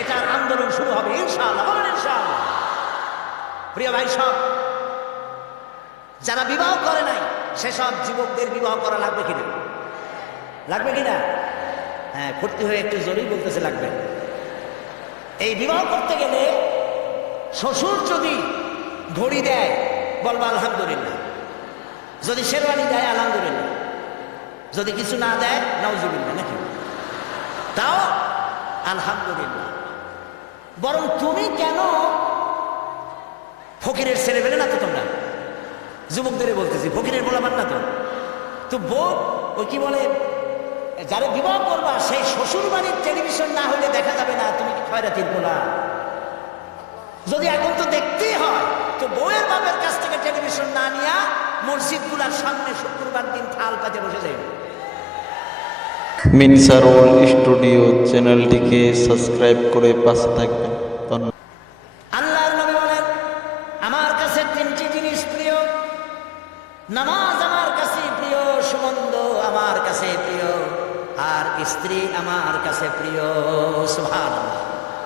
এটার আন্দোলন শুরু হবে ইনশাআল্লাহ, বলেন ইনশাআল্লাহ। প্রিয় ভাই, সব যারা বিবাহ করে নাই সেসব যুবকদের বিবাহ করা লাগবে কিনা? লাগবে কিনা? হ্যাঁ, ভর্তি হয়ে একটু জোরেই বলতেছে লাগবে। এই বিবাহ করতে গেলে শ্বশুর যদি ঘড়ি দেয় বলবো আলহামদুলিল্লাহ, যদি শেরওয়ানি দেয় আলহামদুলিল্লাহ, যদি কিছু না দেয় নাউজুবিল্লাহ, নাকি? তাও আলহামদুলিল্লাহ। বরং তুমি কেন ফকিরের ছেলে পেলে না তো? তোমরা যুবকদের বলতেছি, ফকিরের বলাবার না তো। তো বউ ওই কি বলে, যারা বিবাহ করবা সেই শ্বশুর বাড়ির টেলিভিশন না হলে দেখা যাবে না তুমি কি খয়রাতির বলা। যদি এখন তো দেখতেই হয় তো বউয়ের বাপের কাছ থেকে টেলিভিশন না নিয়া মসজিদগুলোর সামনে শুক্রবার দিন থাল পাতে বসে যাইবে। মিনসারওয়াল স্টুডিও চ্যানেলটিকে সাবস্ক্রাইব করে পাশে থাকবেন। আল্লাহর নবী বলেন, আমার কাছে তিনটি জিনিস প্রিয়, নামাজ আমার কাছে প্রিয়, সুগন্ধ আমার কাছে প্রিয়, আর স্ত্রী আমার কাছে প্রিয়। সুবহানাল্লাহ,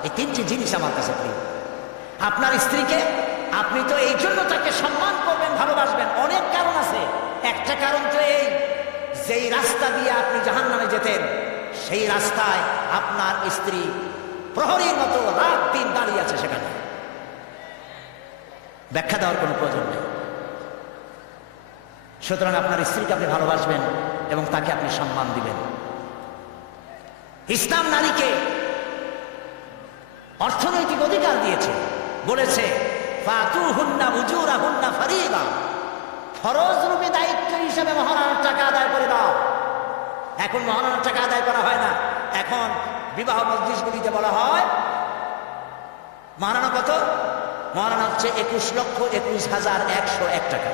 এই তিনটি জিনিস আমার কাছে প্রিয়। আপনার স্ত্রীকে আপনি তো এই জন্য তাকে সম্মান করবেন, ভালোবাসবেন, অনেক কারণ আছে। একটা কারণ তো এই, যেই রাস্তা দিয়ে আপনি জাহান্নামে যেতেন সেই রাস্তায় আপনার স্ত্রী প্রহরীর মতো রাত দিন দাঁড়িয়ে আছে, সেখানে ব্যাখ্যা দেওয়ার কোনো প্রয়োজন নেই। সুতরাং আপনার স্ত্রীকে আপনি ভালোবাসবেন এবং তাকে আপনি সম্মান দিবেন। ইসলাম নারীকে অর্থনৈতিক অধিকার দিয়েছে, বলেছে ফাতুহুন্না উজুরাহুন্না ফারিদা, ফরজ রূপে দায়িত্ব হিসেবে মহারণার টাকা আদায় করে দাও। এখন মহারণার টাকা আদায় করা হয় না, এখন বিবাহ মজলিসগুলিতে বলা হয় মহারণা কত? মহারণা হচ্ছে 21,21,101 টাকা,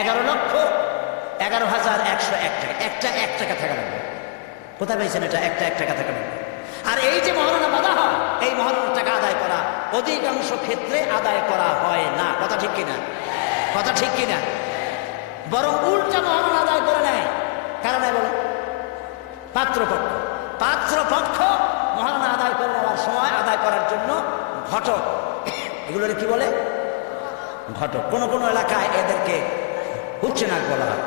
11,11,101 টাকা। একটা 1 টাকা থাকা লাগবে। কোথায় পেয়েছেন এটা? একটা 1 টাকা থাকা লাগবে। আর এই যে মহারণা বাধা হয়, এই মহারণার টাকা আদায় করা অধিকাংশ ক্ষেত্রে আদায় করা হয় না। কথা ঠিক কিনা? কথা ঠিক কিনা? বরং উল্টা মহারণা আদায় করে নেয়। কারণ বলে পাত্রপক্ষ, পাত্রপক্ষ মহারণা আদায় করে নেওয়ার সময় আদায় করার জন্য ঘটক, এগুলোর কি বলে? ঘটক। কোন কোন এলাকায় এদেরকে উচ্চে নাক বলা হয়।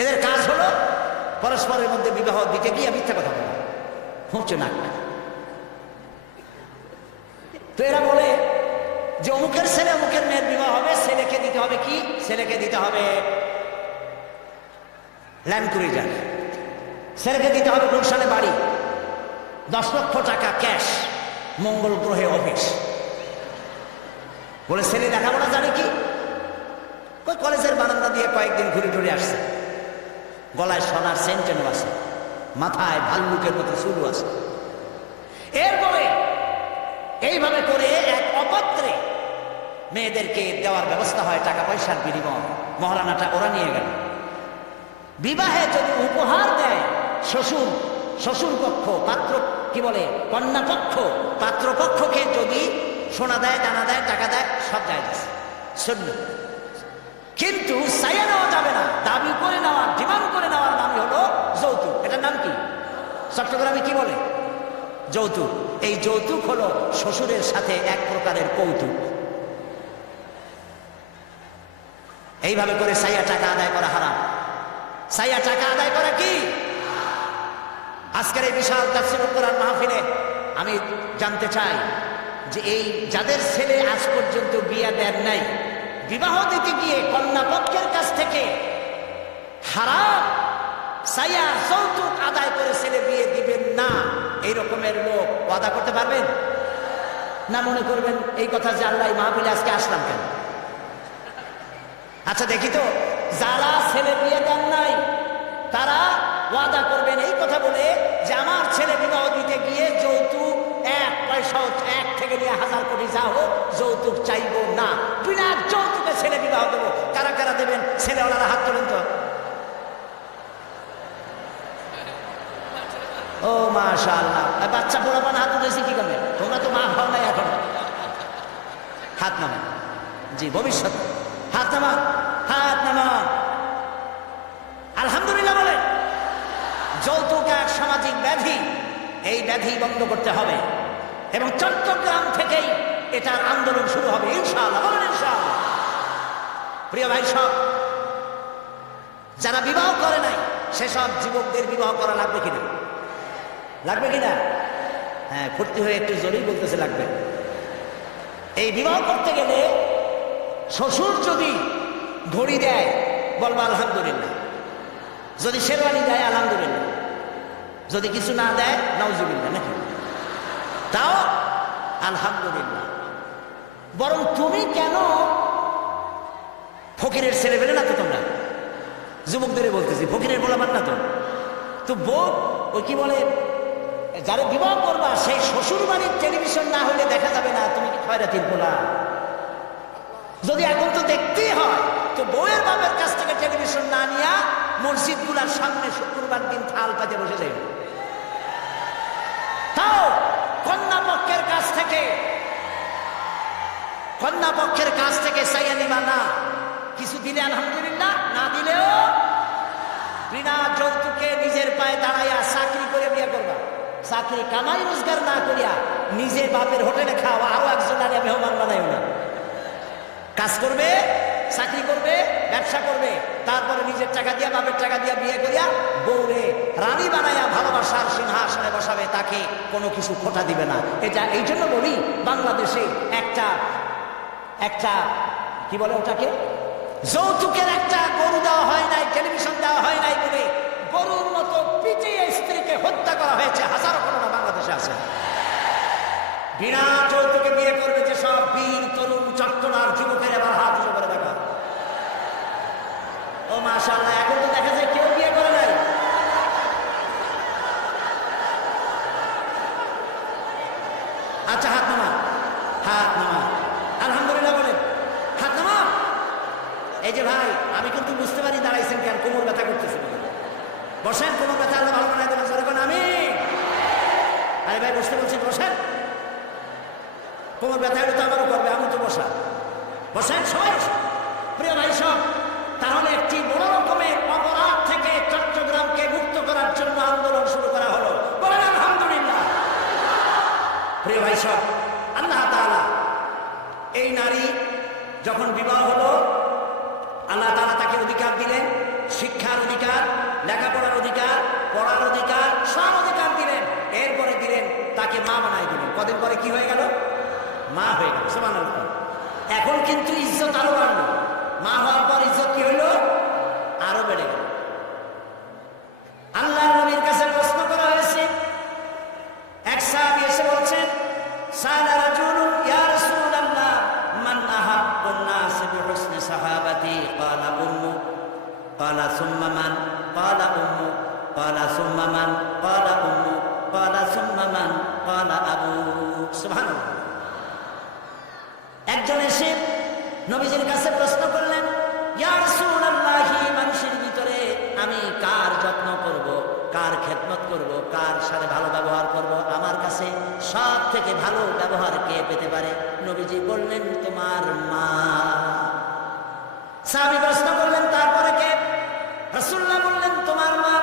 এদের কাজ হলো পরস্পরের মধ্যে বিবাহ দিতে গিয়ে মিথ্যা কথা বলা, উচ্চে নাক। তো এরা বলে যে অমুকের ছেলে অমুকের মেয়ের বিবাহ হবে, ছেলেকে দিতে হবে কি? ছেলেকে দিতে হবে ল্যান্ড ক্রুইজার, ছেলেকে দিতে হবে গুলশানে বাড়ি, 10 লক্ষ টাকা ক্যাশ, মঙ্গল গ্রহে অফিস। বলে ছেলে লেখাপড়া জানে কি? ওই কলেজের বারান্দা দিয়ে কয়েকদিন ঘুরে ঘুরে আসছে, গলায় সোনার সেন্টেনও আছে, মাথায় ভাল্লুকের মতো চুলও আছে। এরপরে এইভাবে করে এক অপাত্রে মেয়েদেরকে দেওয়ার ব্যবস্থা হয় টাকা পয়সার বিনিময়। মহারানাটা ওরা নিয়ে গেল। বিবাহে যদি উপহার দেয় শ্বশুর, শ্বশুর পক্ষ, পাত্র কি বলে কন্যা পক্ষ, পাত্রপক্ষকে যদি সোনা দেয়, দানা দেয়, টাকা দেয়, সব জায়েজ আছে, সুন্নাত। কিন্তু চাইয়ে নেওয়া যাবে না। দাবি করে নেওয়া, ডিমান্ড করে নেওয়ার নামই হলো যৌতুক। এটার নাম কি? চট্টগ্রামে কি বলে? যৌতুক। এই যৌতুক হলো শ্বশুরের সাথে এক প্রকারের কৌতুক। এইভাবে করে সাইয়া টাকা আদায় করা হারাম। সাইয়া টাকা আদায় করা কি? আজকের এই বিশাল তাফসীরুল কোরআন মাহফিলে আমি জানতে চাই যে এই যাদের ছেলে আজ পর্যন্ত বিয়ে দেন নাই, বিবাহ দিতে গিয়ে কন্যা পক্ষের কাছ থেকে হারাম সাইয়া যৌতুক আদায় করে ছেলে বিয়ে দিবেন না, এই রকমের লোক ওয়াদা করতে পারবেন না? মনে করবেন এই কথা যে আল্লাহ মাহফিলে আজকে আসলাম কেন? আচ্ছা দেখি তো, যারা ছেলে বিয়ে দেন নাই তারা ওয়াদা করবেন এই কথা বলে যে আমার ছেলে বিবাহ দিতে গিয়ে যৌতুক 1 পয়সাও, 1 থেকে নিয়ে 1000 কোটি যা হোক, যৌতুক চাইবো না, বিনা যৌতুকে ছেলে বিবাহ দেবো। কারা কারা দেবেন? ছেলেওয়ালারা হাত তোলেন তো। ও মাশাআল্লাহ, বাচ্চা পোড়াপান হাত উঠেছি কি করবে? তোমরা তো মা হও নাই এখন। হাত নামান। জি, ভবিষ্যৎ হাত নামান, হাত নামান। আলহামদুলিল্লাহ বলেন। যৌতুক এক সামাজিক ব্যাধি, ব্যাধি বন্ধ করতে হবে এবং চট্টগ্রাম থেকেই এটার আন্দোলন শুরু হবে ইনশাআল্লাহ। বলেন ইনশাআল্লাহ। প্রিয় ভাই, সব যারা বিবাহ করে নাই সেসব যুবকদের বিবাহ করা লাগবে কিনা? লাগবে কিনা? হ্যাঁ, ফুর্তি হয়ে একটু জোরেই বলতেছে লাগবে। এই বিবাহ করতে গেলে শ্বশুর যদি ঘড়ি দেয় বলবো আলহামদুলিল্লাহ, যদি শেরওয়ানি দেয় আলহামদুলিল্লাহ, যদি কিছু না দেয় নাউজুবিল্লাহ, নাকি তাও আলহামদুলিল্লাহ। বরং তুমি কেন ফকিরের ছেলে পেলে না তো? তোমরা যুবকদের বলতেছি, ফকিরের বলাবার না তো। তো বউ ওই কি বলে, যারা বিবাহ করবা সেই শ্বশুর বাড়ির টেলিভিশন না হলে দেখা যাবে না তুমি কি খয়রাতির বলা। যদি এখন তো দেখতেই হয় তো বউয়ের বাপের কাছ থেকে টেলিভিশন না নিয়া মসজিদ গুলার সামনে শুক্রবার দিন থাল পাতে বসে যাই। তাও কন্যা পক্ষের কাছ থেকে চাইয়া নিবা না। কিছু দিলে আলহামদুলিল্লাহ, না দিলেও বিনা যৌতুকে নিজের পায়ে দাঁড়াইয়া চাকরি করে বিয়ে করবা। চাকরি কামাই রোজগার না করিয়া নিজে বাপের হোটেলে খাওয়া, আরো একজন আগে মেহমান বানাইও না। কাজ করবে, চাকরি করবে, ব্যবসা করবে, তারপরে নিজের টাকা দিয়া বাপের টাকা দিয়া বিয়ে করিয়া বউরে রানী বানাইয়া ভালোবাসার সিংহাসনে বসাবে, তাকে কোনো কিছু খোটা দিবে না। এটা এই জন্য বলি, বাংলাদেশে একটা কি বলে ওটাকে, যৌতুকের একটা গরু দেওয়া হয় নাই, টেলিভিশন দেওয়া হয় নাই বলে গরুর মতো পিটিয়ে স্ত্রীকে হত্যা করা হয়েছে। হাজারো ঘটনা বাংলাদেশে আছে। বিনা যৌতুকে বিয়ে করবে যে সব বীর তরুণ চট্টলার যুবকের এবার হাত উঁচু করে দেখা। ও মাশাআল্লাহ, এখন তো দেখা যায় কেউ বিয়ে করে নাই। আচ্ছা, হাত নামা, হাত নামা, আলহামদুলিল্লাহ বলেন, হাত নামা। এই যে ভাই, আমি কিন্তু বুঝতে পারি দাঁড়াইছেন কেন, কোমর ব্যথা করতেছে। বসেন, কোমর ব্যথা আল্লাহ ভালো বানাই দেবেন। সরকার আমি আরে ভাই বসতে বলছি, বসেন। কোমর ব্যথা হলে তো আমারও করবে, আমি তো বসা। বসেন সবাই। প্রিয় ভাই সব, তাহলে একটি বড় রকমের অপরাধ থেকে চট্টগ্রামকে মুক্ত করার জন্য আন্দোলন শুরু করা হলো। বলেন আলহামদুলিল্লাহ। প্রিয় ভাই সব, আল্লাহ তাআলা এই নারী যখন বিবাহ হলো, আল্লাহ তাআলা তাকে অধিকার দিলেন, শিক্ষার অধিকার, লেখাপড়ার অধিকার, পড়ার অধিকার, সব অধিকার দিলেন। এরপরে দিলেন তাকে মা বানাই দিলেন। কদিন পরে কি হয়ে গেল? মা হয়ে গেল। সুবহানাল্লাহ। এখন কিন্তু ইজ্জত আরো বাড়লো। মা হওয়ার পর ইজ্জত কি হইল? আরো বেড়ে গেল। আল্লাহর নবীর কাছে প্রশ্ন করা হয়েছে। এক সাহাবী এসে বলছেন, সালা রাজুলুন ইয়া রাসূলুল্লাহ মান আহাব্বুন নাস বিহুসনি সাহাবাতি ক্বালা উম্মু ক্বালা সুম্মা মান ক্বালা উম্মু ক্বালা সুম্মা মান ক্বালা উম্মু ক্বালা সুম্মা মান ক্বালা আবু। সুবহানাল্লাহ। একজন এসে নবীজির কাছে প্রশ্ন করলেন, ইয়া রাসূলুল্লাহ, মানুষের ভিতরে আমি কার যত্ন করব, কার খেদমত করব, কার সাথে ভালো ব্যবহার করব, আমার কাছে সব থেকে ভালো ব্যবহার কে পেতে পারে? নবীজি বললেন, তোমার মা। সাহাবী প্রশ্ন করলেন, তারপরে কে? রাসূলুল্লাহ বললেন, তোমার মা।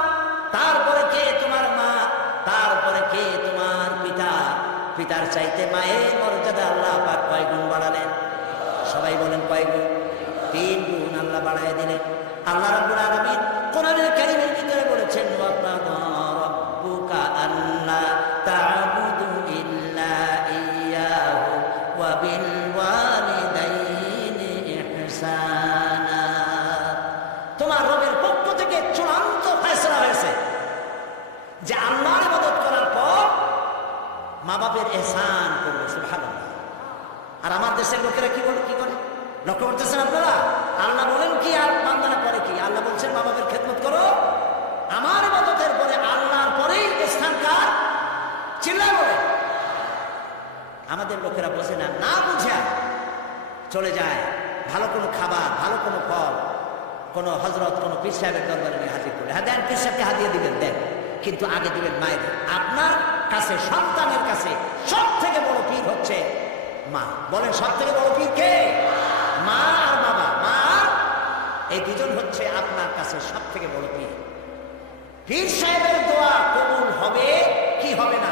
তারপরে কে? তোমার মা। তারপরে কে? তোমার পিতা। পিতার চাইতে মায়ের মর্যাদা আল্লাহ পাক কয় গুণ বাড়ালেন? সবাই বলেন কয় গুণ? 3 গুণ আল্লাহ বাড়ায় দিলেন। আল্লাহ রাব্বুল আলামিন কোরআনুল কারীমের ভিতরে বলেছেন, ওয়া কাদা রাব্বুকা আল্লা তা'বুদু ইল্লা ইয়্যাহু ওয়া বিল ওয়ালিদাইনি ইহসানা। তোমার রবের পক্ষ থেকে চূড়ান্ত ফয়সালা হয়েছে যে আল্লাহর ইবাদত করার পর মা বাপের ইহসান করবে। সুবহানাল্লাহ। আর আমার দেশের লোকেরা কি বলে, কি করে? লক্ষ্য করতেছেন আপনারা? আল্লাহ বলেন কি আর বান্দারা করে কি? আল্লাহ বলছেন মা বাপের খেদমত করো। আমার ইবাদতের পরে আল্লাহর পরেই স্থান কার? চিল্লায় বলে। আমাদের লোকেরা বোঝে না, না বুঝা চলে যায় ভালো কোনো খাবার, ভালো কোনো ফল, কোনো হযরত, কোনো পীর সাহেবের দরবারে নিয়ে হাজির করে, হ্যাঁ দেন, পীর সাহেবকে হাদিয়া দিবেন, দেন, কিন্তু আগে দিবেন মায়ের। আপনার কাছে, সন্তানের কাছে সব থেকে বড় পীর হচ্ছে মা। বলেন সব থেকে বড় পীর কে? মা আর বাবা। মা এই দুজন হচ্ছে আপনার কাছে সব থেকে বড় পীর। পীর সাহেবের দোয়া কবুল হবে কি হবে না?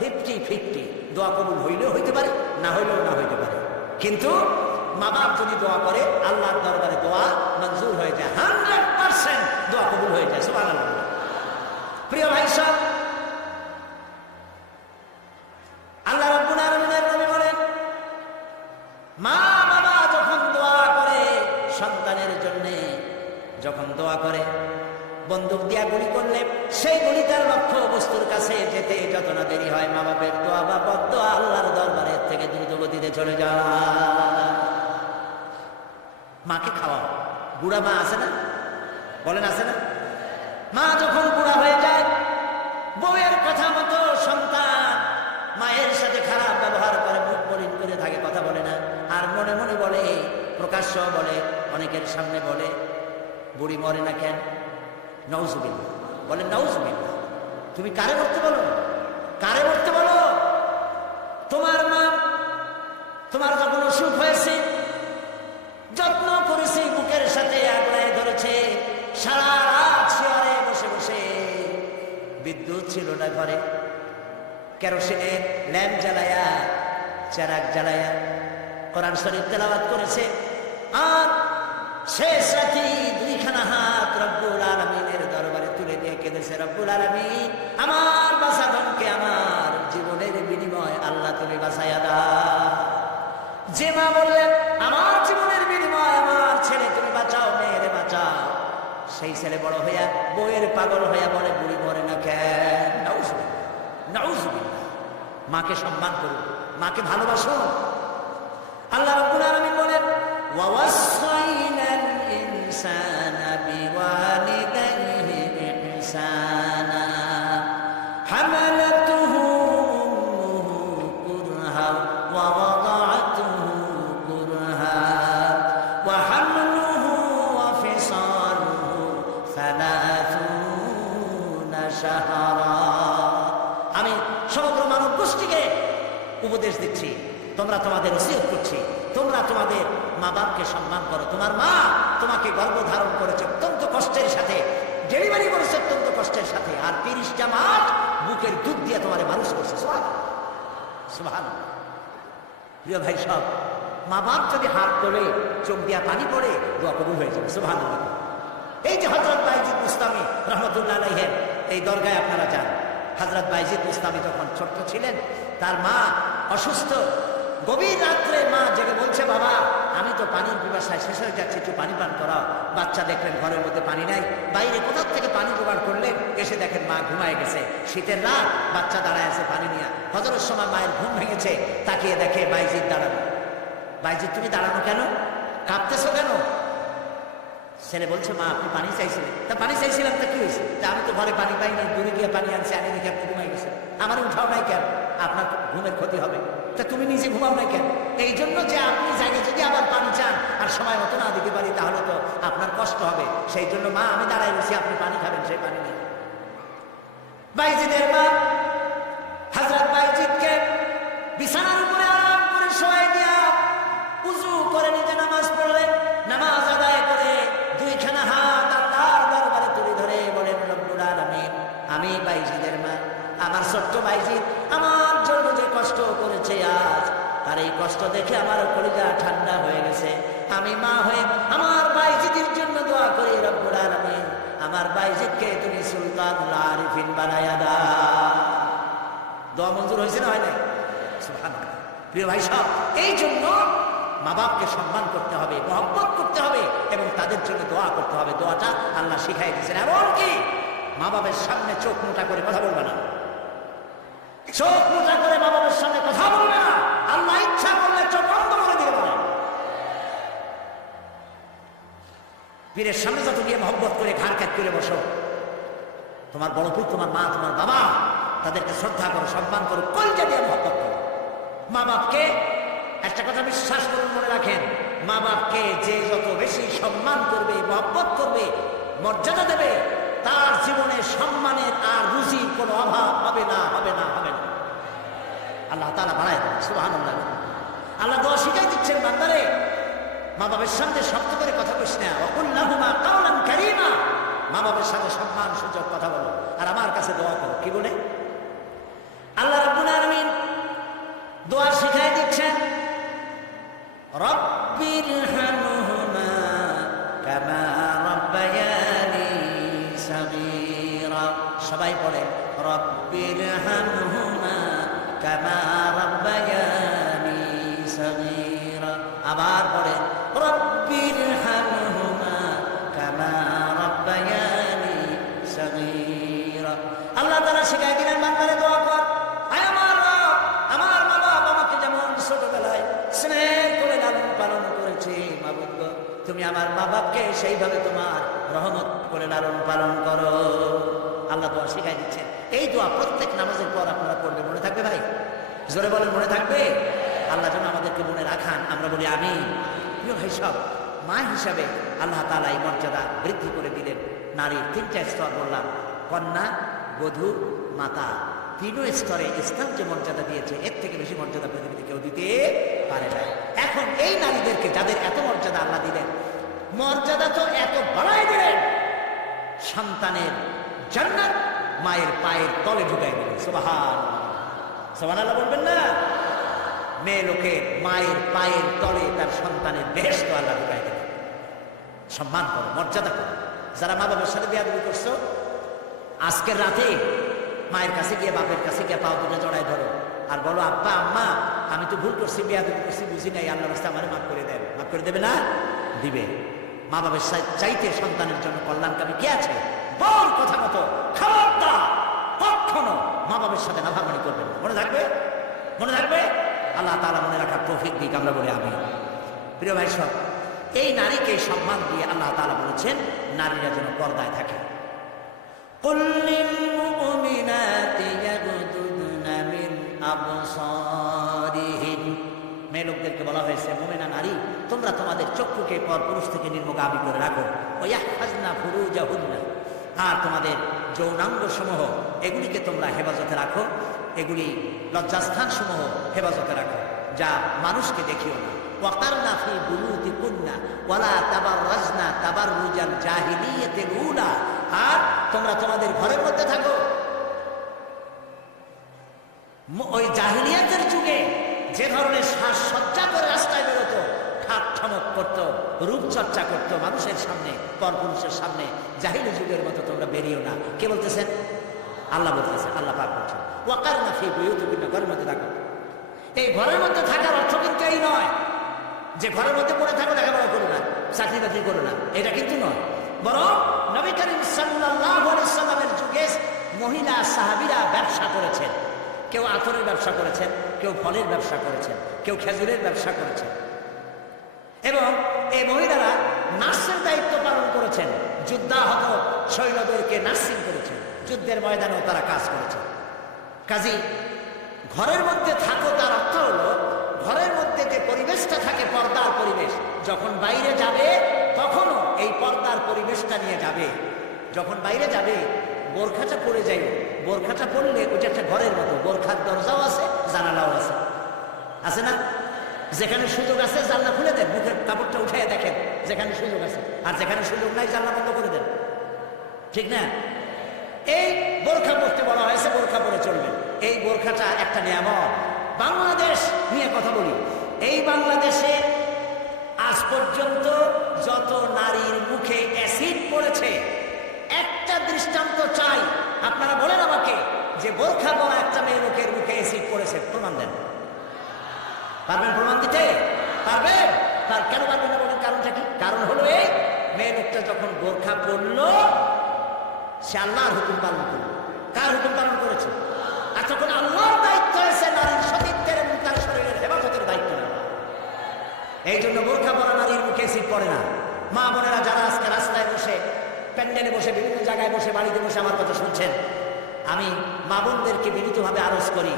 50-50, দোয়া কবুল হইলেও হইতে পারে, না হইলেও না হইতে পারে। কিন্তু মা বাপ যদি দোয়া করে আল্লাহর দরবারে দোয়া মঞ্জুর হয়ে যায়, 100% দোয়া কবুল হয়ে যায়। সুবহানাল্লাহ। প্রিয় ভাই সব, আল্লাহ রাব্বুল আলামিনের নবী বলেন, মা বাবা যখন দোয়া করে সন্তানের জন্য, যখন দোয়া করে বন্দুক দিয়া গুলি করলে সেই গুলি তার লক্ষ্য বস্তুর কাছে যেতে যত না দেরি হয়, মা বাপের দোয়া বা বদদোয়া আল্লাহর দরবারের থেকে দ্রুত গতিতে চলে যায়। মাকে খাওয়াও, বুড়া মা আছে না, বলেন আছে না? মা যখন বুড়া হয়ে যায়, বউয়ের কথা মতো সন্তান মায়ের সাথে খারাপ ব্যবহার করে, মুখ মলিন করে থাকে, কথা বলে না, আর মনে মনে বলে, প্রকাশ্য বলে, অনেকের সামনে বলে, বুড়ি মরে না কেন? নাউজুবিল্লাহ, বলে নাউজুবিল্লাহ। তুমি কারে মরতে বলো? কারে মরতে বলো? তোমার মা তোমার যখন অসুখ হয়েছে যত্ন করেছে, বুকের সাথে আগলায় ধরেছে, সারা রাত চেয়ারে বসে বসে, বিদ্যুৎ ছিল না ঘরে, কেরোসিনের ল্যাম্প জ্বালায়া, চেরাগ জ্বালায়া কোরআন শরীফ তেলাওয়াত করেছে। আর শেষ রাতে দুইখানা হাত রব্বুল আলামিনের দরবারে তুলে দিয়ে কেঁদেছে, রব্বুল আলামিন আমার বাঁচাধনকে আমার জীবনের বিনিময় আল্লাহ তুমি বাঁচাইয়া দাও। যে মা বললেন আমার জীবনের বিনিময় আমার ছেলে তুমি বাঁচাও, মেয়েরে বাঁচাও, সেই ছেলে বড় হইয়া বউয়ের পাগল হইয়া বলে বুড়ি মরে না কেন? নাউজুবিল্লাহ, নাউজুবিল্লাহ। মাকে সম্মান করুন, মাকে ভালোবাসুন। আল্লাহ রাব্বুল আলামিন বলেন, ওয়াওয়াসাইনাল ইনসানা বিওয়ালিদাইহি ইহসানা হামালাতুহু উম্মুহু কুরহা ওয়া ওয়াদাআতুহু কুরহা ওয়া হামলুহু ওয়া ফিসালুহু 30 শাহরা। আমি সমগ্র মানব গোষ্ঠীকে উপদেশ দিচ্ছি, তোমরা তোমাদের ওসিয়ত করছি, তোমরা তোমাদের মা বাপকে সম্মান করো। তোমার মা তোমাকে গর্ভধারণ করেছে অত্যন্ত কষ্টের সাথে, ডেলিভারি করেছে অত্যন্ত কষ্টের সাথে, আর 30টা মাস বুকের দুধ দিয়ে তোমার মানুষ করছে। সুবহানাল্লাহ। প্রিয় ভাই সব, মা বাপ যদি হাত তোলে, চোখ দিয়া পানি পড়ে, দোয়া কবুল হয়ে যাবে। সুবহানাল্লাহ। এই যে হযরত বাইজিদ বুস্তামি রাহমাতুল্লাহ আলাইহি, এই দরগায় আপনারা যান। হযরত বাইজিদ বুস্তামি যখন ছোট্ট ছিলেন, তার মা অসুস্থ, গভীর রাত্রে মা জেগে বলছে, বাবা আমি তো পানির পিপাসায় শেষ হয়ে যাচ্ছি, একটু পানি পান করাও। বাচ্চা দেখলেন ঘরের মধ্যে পানি নাই, বাইরে কোথাও থেকে পানি জোগাড় করলেন, এসে দেখেন মা ঘুমায় গেছে। শীতের রাত, বাচ্চা দাঁড়ায় আছে পানি নিয়ে। হজরের সময় মায়ের ঘুম ভেঙেছে, তাকিয়ে দেখে বাইজিদ দাঁড়ানো। বাইজিদ তুমি দাঁড়ানো কেন? কাঁপতেছো কেন? ছেলে বলছে, মা আপনি পানি চাইছিলেন। তা পানি চাইছিলাম, তা কি হয়েছে? তা আমি তো ঘরে পানি পাইনি, দূরে গিয়ে পানি আনছি, আনি দেখে আপনি ঘুমাই গেছেন, আমার উঠাও নাই কেন? আপনার ঘুমের ক্ষতি হবে। তা তুমি নিজে ঘুমাও নাই কেন? এই জন্য যে আপনি জায়গায় যদি আবার পানি চান আর সময় মতো না দিতে পারি, তাহলে তো আপনার কষ্ট হবে। সেই জন্য মা আমি দাঁড়াই রয়েছি, আপনি পানি খাবেন, সেই পানি নেই। বাইজিদের মা হযরত বাইজিদকে বিছানার উপরে আরাম করে শোয়াই দিয়া উযু করে নিজে নামাজ পড়লেন। নামাজ আদায় করে দুইখানা হাত আল্লাহর দরবারে তুলে ধরে বলেন, রব্বুল আলামিন আমি বাইজিদের মা, আমার ছোট্ট বাইজিদ আমার জন্য যে কষ্ট করেছে আজ, আর এই কষ্ট দেখে আমার কলিজা ঠান্ডা হয়ে গেছে। আমি মা হয়ে আমার বাইজিদের জন্য দোয়া করি, রব্বুল আলামিন আমার বাইজিদকে তুমি সুলতানুল আরিফিন বানায়া দাও। দোয়া মঞ্জুর হয়েছে না হয় নাই? সুবহানাল্লাহ। প্রিয় ভাই সব, এই জন্য মা বাপকে সম্মান করতে হবে, মহব্বত করতে হবে এবং তাদের জন্য দোয়া করতে হবে। দোয়াটা আল্লাহ শিখাই দিয়েছেন। এমনকি মা বাবার সামনে চোখ মোটা করে কথা বলবে না, চোখ মোটা করে মা বাবার সামনে কথা বলবে না। আল্লাহ ইচ্ছা করলে চোখ বন্ধ করে দিয়ে বলে। পীরের সামনে যত গিয়ে মহব্বত করে ঘাড় কাট করে বসো, তোমার বড় পীর, তোমার মা, তোমার বাবা, তাদেরকে শ্রদ্ধা করো, সম্মান করো, কলজা দিয়ে মহব্বত করো। মা বাপকে একটা কথা বিশ্বাস করুন, মনে রাখেন, মা বাপকে যে যত বেশি সম্মান করবে, মহব্বত করবে, মর্যাদা দেবে, তার জীবনে সম্মানের আর রুজির কোনো অভাব হবে না, হবে না, হবে না। আল্লাহ তাআলা বাড়ায় দেন। সুবহানাল্লাহ। আল্লাহ দোয়া শিখাই দিচ্ছেন, বান্দারে মা বাবার সামনে শক্ত করে কথা কইস না, ওয়াকুল লাহুমা কাওলান কারীমা, মা বাবার সাথে সম্মান সূচক কথা বলো, আর আমার কাছে দোয়া করো। কি বলে? আল্লাহ রাব্বুল আলামিন দোয়া শিখাই দিচ্ছেন, রব্বিরহামহুমা কামা রাব্বায়ানি সাগীরা। সবাই পড়ে রব্বিরহামহুমা কামা রাব্বায়ানি সাগীরা। আবার পড়ে রব্বিরহামহুমা কামা রাব্বায়ানি সাগীরা। আল্লাহ তাআলা শিখাই দিলেন, বান্দারে দোয়া কর, আয় আমার রব, আমার মা বাপ আমাকে যেমন ছোটবেলায় স্নেহ করে লালন পালন করেছে, মাবুদ গো, তুমি আমার মা বাপকে সেইভাবে তোমার রহমত করে লালন পালন করো। আল্লাহ দোয়া শিখাই দিচ্ছেন। এই দোয়া প্রত্যেক নামাজের পর আপনারা পড়বেন। মনে থাকবে ভাই? জোরে বলেন, মনে থাকবে? আল্লাহ যেন আমাদেরকে মনে রাখান, আমরা বলি আমিন। প্রিয় ভাই সব, মা হিসাবে আল্লাহ তাআলা এই মর্যাদা বৃদ্ধি করে দিলেন। নারীর তিনটা স্তর বললাম, কন্যা, বধূ, মাতা। তিনও স্তরে ইসলাম যে মর্যাদা দিয়েছে, এর থেকে বেশি মর্যাদা পৃথিবীতে কেউ দিতে পারে না। এখন এই নারীদেরকে, যাদের এত মর্যাদা আল্লাহ দিলেন, মর্যাদা তো এত বাড়াই দিলেন, সন্তানের জান্নাত মায়ের পায়ের তলে ঢুকাই দিলেন। সুবহানাল্লাহ বলবেন না? মেয়ে লোকে মায়ের পায়ের তলে তার সন্তানের বেহেশত আল্লাহ ঢুকাই দিলেন। সম্মান করো, মর্যাদা করো। যারা মা বাবার সাথে বেয়াদবি করছো, আজকের রাতে মায়ের কাছে গিয়ে, বাপের কাছে গিয়ে পাও দুটো জড়ায় ধরো আর বলো, আব্বা আম্মা আমি তো ভুল করছি, বেয়াদবি করছি, বুঝি নাই, আল্লাহর রাস্তায় আমারে মাফ করে দেন। মাফ করে দেবে না? দিবে। মা বাবার চাইতে সন্তানের জন্য কল্যাণকামী কে আছে? বল কথা মতো খবরদার কখনো মা বাবার সাথে নাফরমানি করবেন না। মনে থাকবে? মনে থাকবে? আল্লাহ তাআলা মনে রাখার তৌফিক দিক, আমরা বলি আমিন। প্রিয় ভাই সব, এই নারীকে সম্মান দিয়ে আল্লাহ তাআলা বলেছেন নারীরা যেন পর্দায় থাকে। قل للمؤمنات يغضضن من أبصارهن। মেয়ে লোকদেরকে বলা হয়েছে, মুমিনা নারী, তোমরা তোমাদের চক্ষুকে পর পুরুষ থেকে নির্মুগামী করে রাখো। ওয়াহফাজনা ফুরুজাহুন্না, আর তোমাদের যৌনাঙ্গ সমূহ এগুলিকে তোমরা হেফাজতে রাখো, এগুলি লজ্জাস্থান সমূহ হেফাজতে রাখো, যা মানুষকে দেখিও না। ওয়াকারনা ফি বুয়ুতিকুন্না ওয়ালা তাবাররাজনা তাবাররুজাল জাহিলিয়াতিল উলা, আর তোমরা তোমাদের ঘরের মধ্যে থাকো ওই জাহিলিয়াতের যুগে যে ধরনের সাজসজ্জা করে রাস্তায় বেরোতো, ঠাক ঠমক করতো, রূপচর্চা করতো মানুষের সামনে, পরপুরুষের সামনে, জাহিলি যুগের মতো তোমরা বেরিয়েও না। কে বলতেছেন? আল্লাহ বলতেছেন, আল্লাহ পাক বলছেন ওয়াকারনা ফি বুয়ুতিকুন্না, ঘরের মধ্যে থাকো। এই ঘরের মধ্যে থাকার অর্থ কিন্তু এই নয় যে ঘরের মধ্যে পড়ে থাকো, লেখাপড়া করো না, চাকরি বাকরি করো না, এটা কিন্তু নয়। বরং নবী করিম সাল্লাল্লাহু আলাইহি সাল্লামের যুগে মহিলা সাহাবীরা ব্যবসা করেছেন। কেউ আতরের ব্যবসা করেছেন, কেউ ফলের ব্যবসা করেছেন, কেউ খেজুরের ব্যবসা করেছেন, এবং এই মহিলারা নার্সের দায়িত্ব পালন করেছেন। যুদ্ধাহত সৈন্যদেরকে নার্সিং করেছেন, যুদ্ধের ময়দানেও তারা কাজ করেছেন। কাজী ঘরের মধ্যে থাকো, তার অর্থ হলো ঘরের মধ্যে যে পরিবেশটা থাকে পর্দার পরিবেশ, যখন বাইরে যাবে তখনও এই পর্দার পরিবেশটা নিয়ে যাবে। যখন বাইরে যাবে বোরখাটা পরে যাই, বোরখাটা পরলে ওটা একটা ঘরের মতো, বোরখার দরজাও আছে, জানালাও আছে, আছে না? যেখানে সুযোগ আছে জানলা খুলে দেন, মুখের কাপড়টা উঠাইয়া দেখেন যেখানে সুযোগ আছে, আর যেখানে সুযোগ নাই জানলা বন্ধ করে দেন, ঠিক না? এই বোরখা পরতে বলা হয়েছে, বোরখা পরে চলবে। এই বোরখাটা একটা নিয়ামত। বাংলাদেশ নিয়ে কথা বলি, এই বাংলাদেশে আজ পর্যন্ত যত নারীর মুখে অ্যাসিড পড়েছে, একটা দৃষ্টান্ত চাই। আপনারা বলেন আমাকে যে বোরখা পরা একটা মেয়ে লোকের মুখে অ্যাসিড পড়েছে, প্রমাণ দেন। পারবেন প্রমাণ দিতে? পারবেন? তার কেন পারবেন না বলেন? কারণটা কি? কারণ হলো এই, মেয়ে লোকটা যখন বোরখা পরলো সে আল্লাহর হুকুম পালন করলো। কার হুকুম পালন করেছে? আর তখন আল্লাহর দায়িত্ব হয়েছে নারীর সতীত্বের এবং তার শরীরের হেফাজতের দায়িত্ব নেওয়া। এই জন্য বোরখা পরা নারীর মুখে অ্যাসিড পড়ে না। মা বোনেরা যারা আজকে রাস্তায় বসে, প্যান্ডেলে বসে, বিভিন্ন জায়গায় বসে, বাড়িতে বসে আমার কথা শুনছেন, আমি মা বোনদেরকে বিনীতভাবে আরজ করি,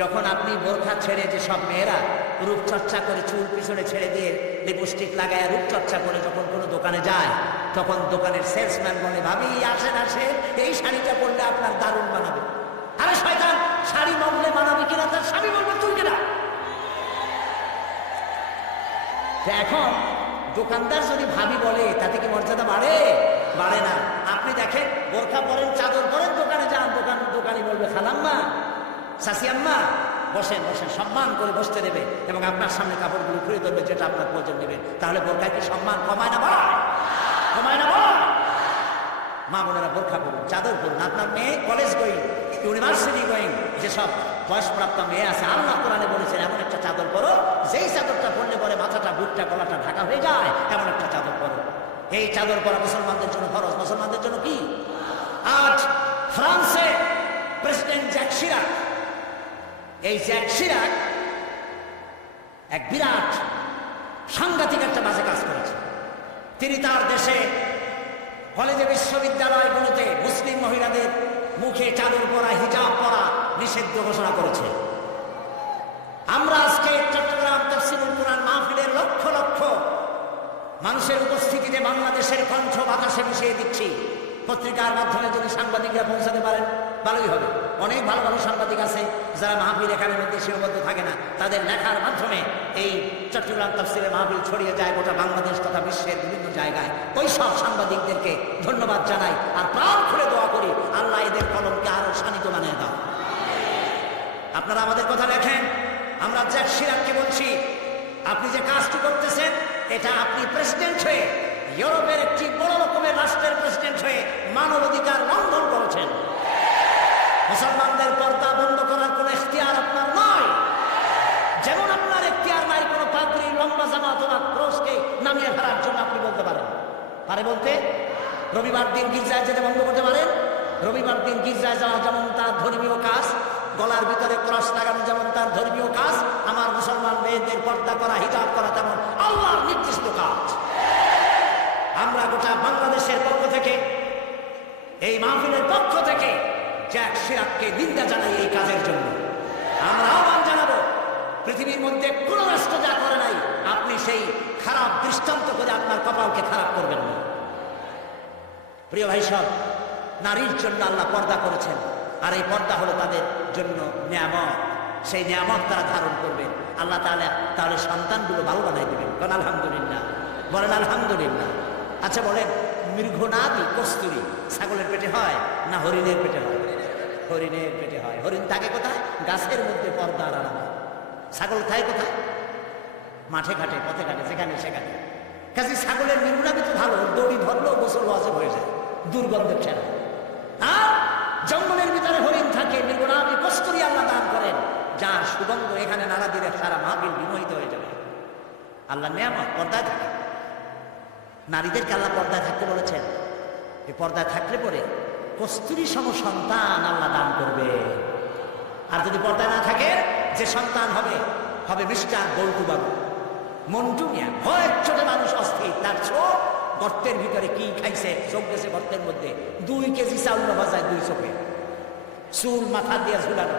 যখন আপনি বোরখা ছেড়ে, যে সব মেয়েরা রূপচর্চা করে চুল পিছনে ছেড়ে দিয়ে লিপস্টিক লাগায় রূপচর্চা করে যখন কোনো দোকানে যায়, তখন দোকানের সেলসম্যান বলে, ভাবি আসেন আসেন, এই শাড়িটা পরলে আপনার দারুণ মানাবে। আরে শয়তান, শাড়ি মগলে মানাবে কিনা তার স্বামী বলবে তুই কিনা। এখন দোকানদার যদি ভাবি বলে তাতে কি মর্যাদা বাড়ে? বাড়ে না। আপনি দেখেন বোরখা পরেন, চাদর পরেন, দোকানে যান, দোকানি বলবে খালাম্মা সাসি আম্মা বসেন বসেন, সম্মান করে বসতে দেবে এবং আপনার সামনে কাপড়গুলো খুলে ধরবে যেটা আপনার প্রয়োজন নেবে। তাহলে বোরকায় কি সম্মান কমায় না বাড়ায়? কমায় না বাড়ায়? মা বোনেরা বোরখা পড়ুন, চাদর পড়ুন। আপনার মেয়ে কলেজ গোয়িং, ইউনিভার্সিটি গোয়িং, যেসব বয়সপ্রাপ্ত মেয়ে আছে, আল্লাহ কোরআনে বলেছেন এমন একটা চাদর পরো যেই চাদরটা পরলে পরে মাথাটা, বুকটা, গলাটা ঢাকা হয়ে যায়, এমন একটা চাদর পরো। এই চাদর পরা মুসলমানদের জন্য ফরজ। মুসলমানদের জন্য কি? আজ ফ্রান্সে প্রেসিডেন্ট জ্যাক শিরাক, এই জ্যাক শিরাক এক বিরাট সাংঘাতিক একটা বাজে কাজ করেছে। তিনি তার দেশে কলেজে, বিশ্ববিদ্যালয়গুলোতে মুসলিম মহিলাদের মুখে চাদর পরা, হিজাব পরা নিষিদ্ধ ঘোষণা করেছে। আমরা আজকে চট্টগ্রাম তাফসীরুল কুরআন মাহফিলের লক্ষ লক্ষ মানুষের উপস্থিতিতে বাংলাদেশের কণ্ঠ বাতাসে মিশিয়ে দিচ্ছি। পত্রিকার মাধ্যমে যদি সাংবাদিকরা পৌঁছাতে পারেন ভালোই হবে। অনেক ভালো ভালো সাংবাদিক আছে যারা মাহফিল এখানের মধ্যে সীমাবদ্ধ থাকে না, তাদের লেখার মাধ্যমে এই চট্টগ্রাম তাফসীরের মাহফিল ছড়িয়ে যায় গোটা বাংলাদেশ তথা বিশ্বের বিভিন্ন জায়গায়। ওই সব সাংবাদিকদেরকে ধন্যবাদ জানাই আর প্রাণ খুলে দোয়া করি, আল্লাহ এদের কলমকে আরো শানিত বানিয়ে দাও। আপনারা আমাদের কথা লেখেন। আমরা জ্যাক শিরাককে বলছি, আপনি যে কাজটি করতেছেন এটা আপনি প্রেসিডেন্ট হয়ে, ইউরোপের একটি বড় রকমের রাষ্ট্রের প্রেসিডেন্ট হয়ে মানবাধিকার লঙ্ঘন করেছেন। মুসলমানদের পর্দা বন্ধ করার কোন এখতিয়ার আপনার নয়, যেমন আপনার এখতিয়ার নাই কোন পাদ্রী লম্বা জামা অথবা ক্রসকে নামিয়ে ফেলার জন্য। আপনি বলতে পারেন, পারে বলতে? রবিবার দিন গির্জায় যেতে বন্ধ করতে পারেন? রবিবার দিন গির্জায় যাওয়া যেমন তার ধর্মীয় কাজ, গলার ভিতরে ক্রস লাগানো যেমন তার ধর্মীয় কাজ, আমার মুসলমান মেয়েদের পর্দা করা, হিজাব করা তেমন আল্লাহর নির্দিষ্ট কাজ। আমরা গোটা বাংলাদেশের পক্ষ থেকে, এই মাহফিলের পক্ষ থেকে জ্যাক শিরাককে নিন্দা জানাই এই কাজের জন্য। আমরা আহ্বান জানাবো, পৃথিবীর মধ্যে কোন রাষ্ট্র যা করে নাই, আপনি সেই খারাপ দৃষ্টান্ত করে আপনার কপালকে খারাপ করবেন না। প্রিয় ভাই সব, নারীর জন্য আল্লাহ পর্দা করেছেন, আর এই পর্দা হলো তাদের জন্য নিয়ামত। সেই নিয়ামত তারা ধারণ করবেন, আল্লাহ তাহলে সন্তানগুলো ভালো বানাই দেবেন। কারণ আলহামদুলিল্লাহ বলেন, আলহামদুলিল্লাহ। আচ্ছা বলেন, মৃগনাভি কস্তুরী ছাগলের পেটে হয় না হরিণের পেটে হয়? হরিণের পেটে হয়। হরিণ থাকে কোথায়? গাছের মধ্যে পর্দা আড়ানো। ছাগল থাকে কোথায়? মাঠে ঘাটে, পথে ঘাটে, যেখানে সেখানে। কাজে ছাগলের মৃগনাভি তো ভালো, দড়ি ধরলেও গোসল ওয়াজিব হয়ে যায়, দুর্গন্ধের ছেড়া। আর জঙ্গলের ভিতরে হরিণ থাকে, মৃগনাভি কস্তুরী আল্লাহ দান করেন, যার সুগন্ধ এখানে নাড়া দিলে সারা মাহফিল বিমোহিত হয়ে যাবে। আল্লাহ নিয়ামত, পর্দায় থাকে। নারীদেরকে আল্লাহ পর্দায় থাকতে বলেছেন। এই পর্দায় থাকলে পরে কস্তুরী সম সন্তান আল্লাহ দান করবে। আর যদি পর্দায় না থাকে, যে সন্তান হবে হবে মিস্টার বল্টু বাবু, মন্টু মিয়া। হয় ছোট মানুষ অস্থির, তার চোখ গর্তের ভিতরে কি খাইছে, চোখ গেছে গর্তের মধ্যে, 2 কেজি চাউল বাজায় 2 চোখে, চুল মাথা দিয়ে ঝুলানো,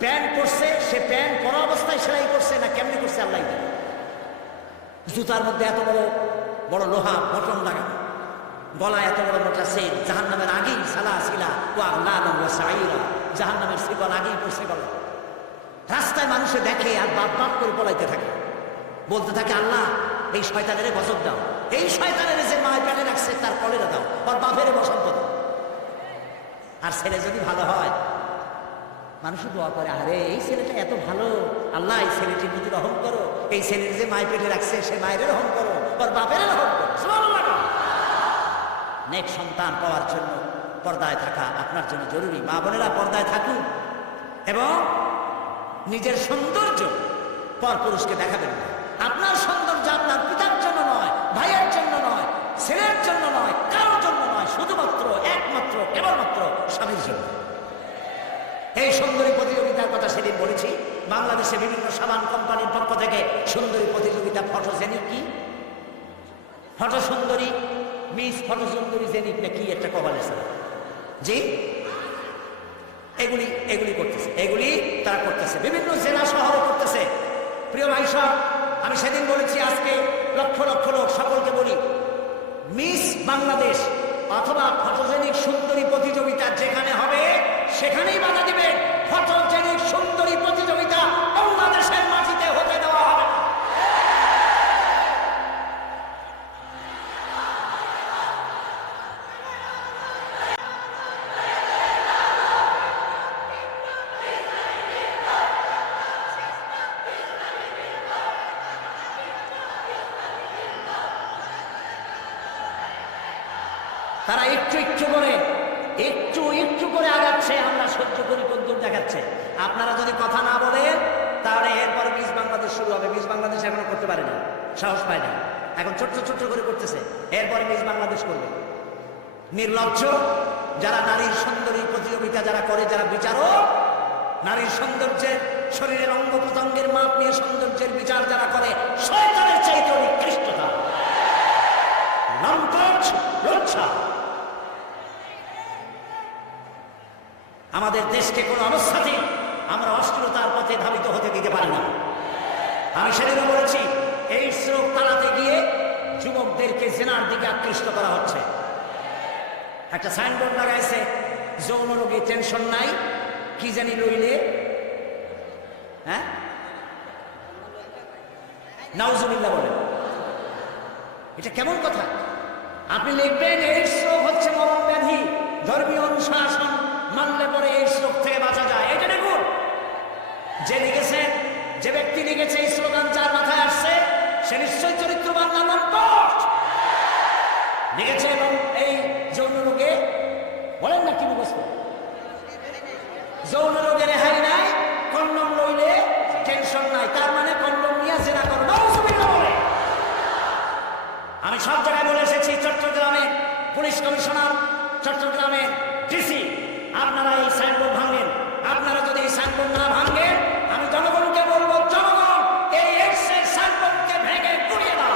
প্যান্ট পরছে, সে প্যান্ট পরা অবস্থায় সেলাই করছে না কেমনি করছে আল্লাহ জানে। জুতার মধ্যে এত বড় বড় লোহা বটন লাগানো, গলায় এত বড় মোটা সেট, জাহান্নামের আগেই সালাসিলা ওয়া আগলালান ওয়া সাঈরা, জাহান্নামের শিকল আগেই পড়ছে গলা। রাস্তায় মানুষে দেখে আর বাপ বাপ করে পলাইতে থাকে, বলতে থাকে আল্লাহ এই শয়তানের গজব দাও, এই শয়তানের যে মায় পেটে রাখছে তার কলেরা দাও, আর বাপের বসন্ত দাও। আর ছেলে যদি ভালো হয়, মানুষ দোয়া করে, আরে এই ছেলেটা এত ভালো, আল্লাহ এই ছেলেটির প্রতি রহম করো, এই ছেলের যে মায় পেটে রাখছে সে মায়ের রহম করো, আর বাপের রহম করো। নেক সন্তান পাওয়ার জন্য পর্দায় থাকা আপনার জন্য জরুরি। মা বোনেরা পর্দায় থাকুন এবং নিজের সৌন্দর্য পরপুরুষকে দেখাবেন না। আপনার সৌন্দর্য আপনার পিতার জন্য নয়, ভাইয়ের জন্য নয়, ছেলের জন্য নয়, কারোর জন্য নয়, শুধুমাত্র একমাত্র কেবলমাত্র স্বামীর জন্য। এই সুন্দরী প্রতিযোগিতার কথা সেদিন বলেছি। বাংলাদেশে বিভিন্ন সাবান কোম্পানির পক্ষ থেকে সুন্দরী প্রতিযোগিতা, ফটোজেনিক কি ফটো সুন্দরী, মিস ফটো সুন্দরী জেনিক না কি একটা কভার এসে, জি এগুলি করতেছে, এগুলি তারা করতেছে, বিভিন্ন জেলা শহরে করতেছে। প্রিয় ভাই সব, আমি সেদিন বলেছি, আজকে লক্ষ লক্ষ লোক, সকলকে বলি, মিস বাংলাদেশ অথবা ফটোজেনিক সুন্দরী প্রতিযোগিতা যেখানে হবে সেখানেই বাধা দিবে। ফটোজেনিক সুন্দরী প্রতিযোগিতা বাংলাদেশের মাটিতে হতে দেওয়া হবে না। একটু একটু করে আগাচ্ছে, আমরা সহ্য করি কদ্দূর দেখাচ্ছে। আপনারা যদি কথা না বলেন তাহলে এরপর মিস বাংলাদেশ শুরু হবে। মিস বাংলাদেশ এখনো করতে পারে না, সাহস পায় না, এখন ছোট্ট ছোট্ট করে করতেছে, এরপরে মিস বাংলাদেশ করবে। নির্লজ্জ যারা নারীর সৌন্দর্য প্রতিযোগিতা যারা করে, যারা বিচারক, নারীর সৌন্দর্যের, শরীরের অঙ্গ প্রত্যঙ্গের মাপ নিয়ে সৌন্দর্যের বিচার যারা করে, শয়তানের চাইতে নিকৃষ্টতা, লম্পট, লজ্জা। আমাদের দেশকে কোনো অবস্থাতেই আমরা অশ্লীলতার পথে ধাবিত হতে দিতে পারি না। আমি সেদিনও বলেছি, এই শ্রোক তাড়াতে গিয়ে যুবকদেরকে জেনার দিকে আকৃষ্ট করা হচ্ছে। একটা সাইনবোর্ড লাগাইছে, যৌন রোগী টেনশন নাই, কি জানি লইলে, হ্যাঁ, নাউজুবিল্লাহ বলেন। এটা কেমন কথা? আপনি লিখবেন এইডস রোগ হচ্ছে মরণ ব্যাধি, ধর্মীয় অনুশাসন মানলে পরে এইডস রোগ থেকে বাঁচা যায়। এটা দেখুন, যে লিখেছে, যে ব্যক্তি লিখেছে এই স্লোগান যার মাথায় আসছে, সে নিশ্চয়ই চরিত্রবান না লম্পট লিখেছে। এবং এই যৌন রোগে বলেন না কি মুখস্থ, যৌন রোগে রেহাই নাই, কন্ডম লইলে টেনশন নাই, তার মানে কন্ডম নিয়ে জেনা করো, নাউজুবিল্লাহ বলে। আমি সব জায়গায় বলে এসেছি, চট্টগ্রামে পুলিশ কমিশনার, চট্টগ্রামে ডিসি, আপনারা এই সাইনবোর্ড ভাঙেন। আপনারা যদি এই সাইনবোর্ড না ভাঙেন, আমি জনগণকে বলবো, জনগণ এই এক্সের সাইনবোর্ডকে ভেঙে গুড়িয়ে দাও।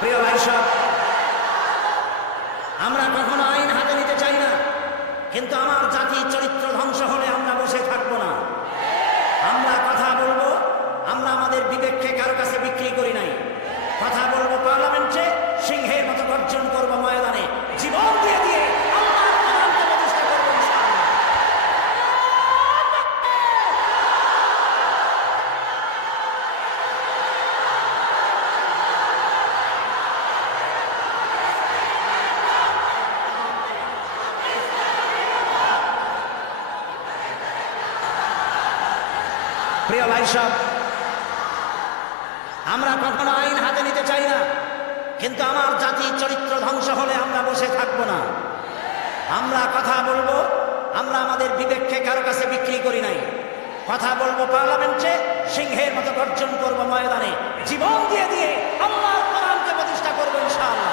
প্রিয় ভাই সব, আমরা কখনো আইন হাতে নিতে চাই না, কিন্তু আমার জাতির চরিত্র ধ্বংস হলে আমরা বসে থাকবো না। আমরা কথা বলবো, আমরা আমাদের বিবেককে কারো কাছে বিক্রি করি নাই। কথা বলবো পার্লামেন্টে, সিংহের মতো গর্জন করবো ময়দানে, জীবন দিয়ে দিয়ে আল্লাহর কোরআনকে প্রতিষ্ঠা করবো ইনশাআল্লাহ। প্রিয় ভাই সব, আমরা কখনো আইন হাতে নিতে চাই না, কিন্তু আমার জাতির চরিত্র ধ্বংস হলে আমরা বসে থাকবো না। আমরা কথা বলবো, আমরা আমাদের বিবেককে কারো কাছে বিক্রি করি নাই। কথা বলবো পার্লামেন্টে, সিংহের মতো গর্জন করবো ময়দানে, জীবন দিয়ে দিয়ে আল্লাহর কোরআনকে প্রতিষ্ঠা করবো ইনশাআল্লাহ।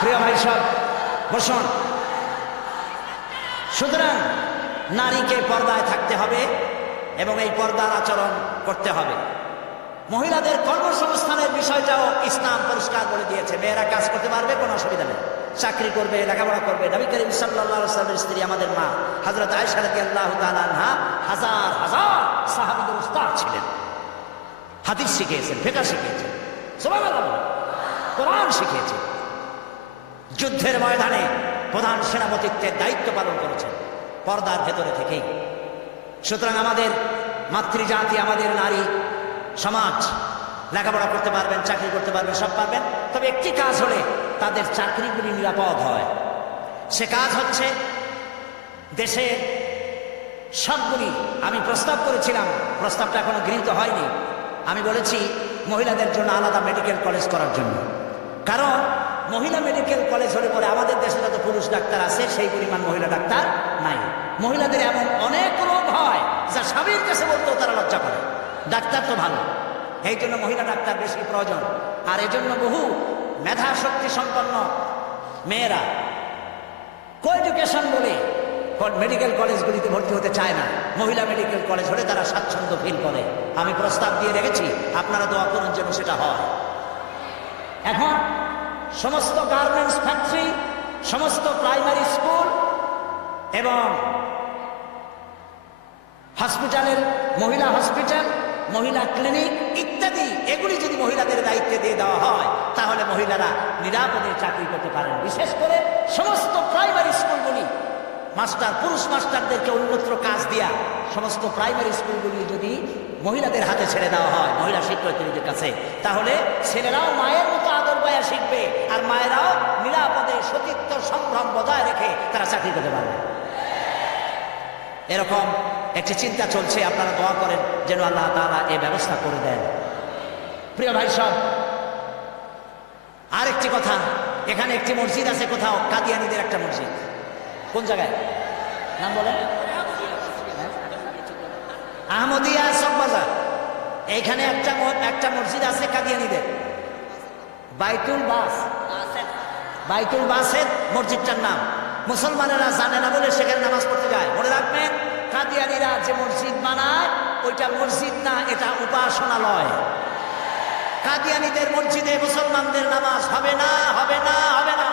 প্রিয় ভাই সব, বসুন। সুতরাং নারীকে পর্দায় থাকতে হবে এবং এই পর্দার আচরণ করতে হবে। মহিলাদের কর্মসংস্থানের বিষয়টাও ইসলাম পরিষ্কার করে দিয়েছে। মেয়েরা কাজ করতে পারবে, কোনো অসুবিধা নেই, চাকরি করবে, লেখাপড়া করবে। নবী করিম সাল্লাল্লাহু আলাইহি ওয়াসাল্লামের স্ত্রী আমাদের মা হযরত আয়েশা রাদিয়াল্লাহু তাআলা আনহা হাজার হাজার সাহাবীদের উস্তাদ ছিলেন, হাদিস শিখিয়েছেন, ফিকহ শিখিয়েছেন, সুবহানাল্লাহ, কোরআন শিখিয়েছেন, যুদ্ধের ময়দানে প্রধান সেনাপতিত্বের দায়িত্ব পালন করেছেন পর্দার ভেতরে থেকেই। সুতরাং আমাদের মাতৃজাতি, আমাদের নারী সমাজ লেখাপড়া করতে পারবেন, চাকরি করতে পারবেন, সব পারবেন, তবে একটি কাজ হলে তাদের চাকরিগুলি নিরাপদ হয়। সে কাজ হচ্ছে দেশে সবগুলি, আমি প্রস্তাব করেছিলাম, প্রস্তাবটা এখনো গৃহীত হয়নি, আমি বলেছি মহিলাদের জন্য আলাদা মেডিকেল কলেজ করার জন্য। কারণ মহিলা মেডিকেল কলেজ হলে পরে আমাদের দেশে যত পুরুষ ডাক্তার আছে সেই পরিমাণ মহিলা ডাক্তার নাই। মহিলাদের এমন অনেক রোগ হয় যা স্বামীর কাছে বলতেও তারা লজ্জা করে। ডাক্তার তো ভালো, এই জন্য মহিলা ডাক্তার বেশি প্রয়োজন। আর এজন্য বহু মেধা শক্তি সম্পন্ন মেয়েরা কোএডুকেশন বলে মেডিকেল কলেজগুলিতে ভর্তি হতে চায় না। মহিলা মেডিকেল কলেজ হলে তারা স্বাচ্ছন্দ্য ফিল করে। আমি প্রস্তাব দিয়ে রেখেছি, আপনারা দোয়া করুন যেন সেটা হয়। এখন সমস্ত গার্মেন্টস ফ্যাক্টরি, সমস্ত প্রাইমারি স্কুল এবং হসপিটালের, মহিলা হসপিটাল মহিলা ক্লিনিক ইত্যাদি এগুলি যদি মহিলাদের দায়িত্বে দিয়ে দেওয়া হয় তাহলে মহিলারা নিরাপদে চাকরি করতে পারেন। বিশেষ করে সমস্ত প্রাইমারি স্কুলগুলি পুরুষ মাস্টারদেরকে অন্যত্র কাজ দিয়া সমস্ত প্রাইমারি স্কুলগুলি যদি মহিলাদের হাতে ছেড়ে দেওয়া হয় মহিলা শিক্ষয়িত্রীদের কাছে, তাহলে ছেলেরাও মায়ের মতো আদর পায়া শিখবে আর মায়েরাও নিরাপদে সতীত্ব সম্ভ্রম বজায় রেখে তারা চাকরি করতে পারবে। এরকম একটি চিন্তা চলছে, আপনারা দোয়া করেন যেন আল্লাহ তাআলা এই ব্যবস্থা করে দেন। প্রিয় ভাই সব, আরেকটি কথা, এখানে একটি মসজিদ আছে কোথাও, কাদিয়ানীদের একটা মসজিদ। কোন জায়গায় নাম বলেন? আহমদিয়া চকবাজার। এইখানে একটা মসজিদ আছে কাদিয়ানীদের, বাইতুল বাসের মসজিদটার নাম। মুসলমানেরা জানে না বলে সেখানে নামাজ পড়তে যায়। মনে রাখবেন, কাদিয়ানীরা যে মসজিদ বানায় ওইটা মসজিদ না, এটা উপাসনালয়। কাদিয়ানীদের মসজিদে মুসলমানদের নামাজ হবে না, হবে না, হবে না।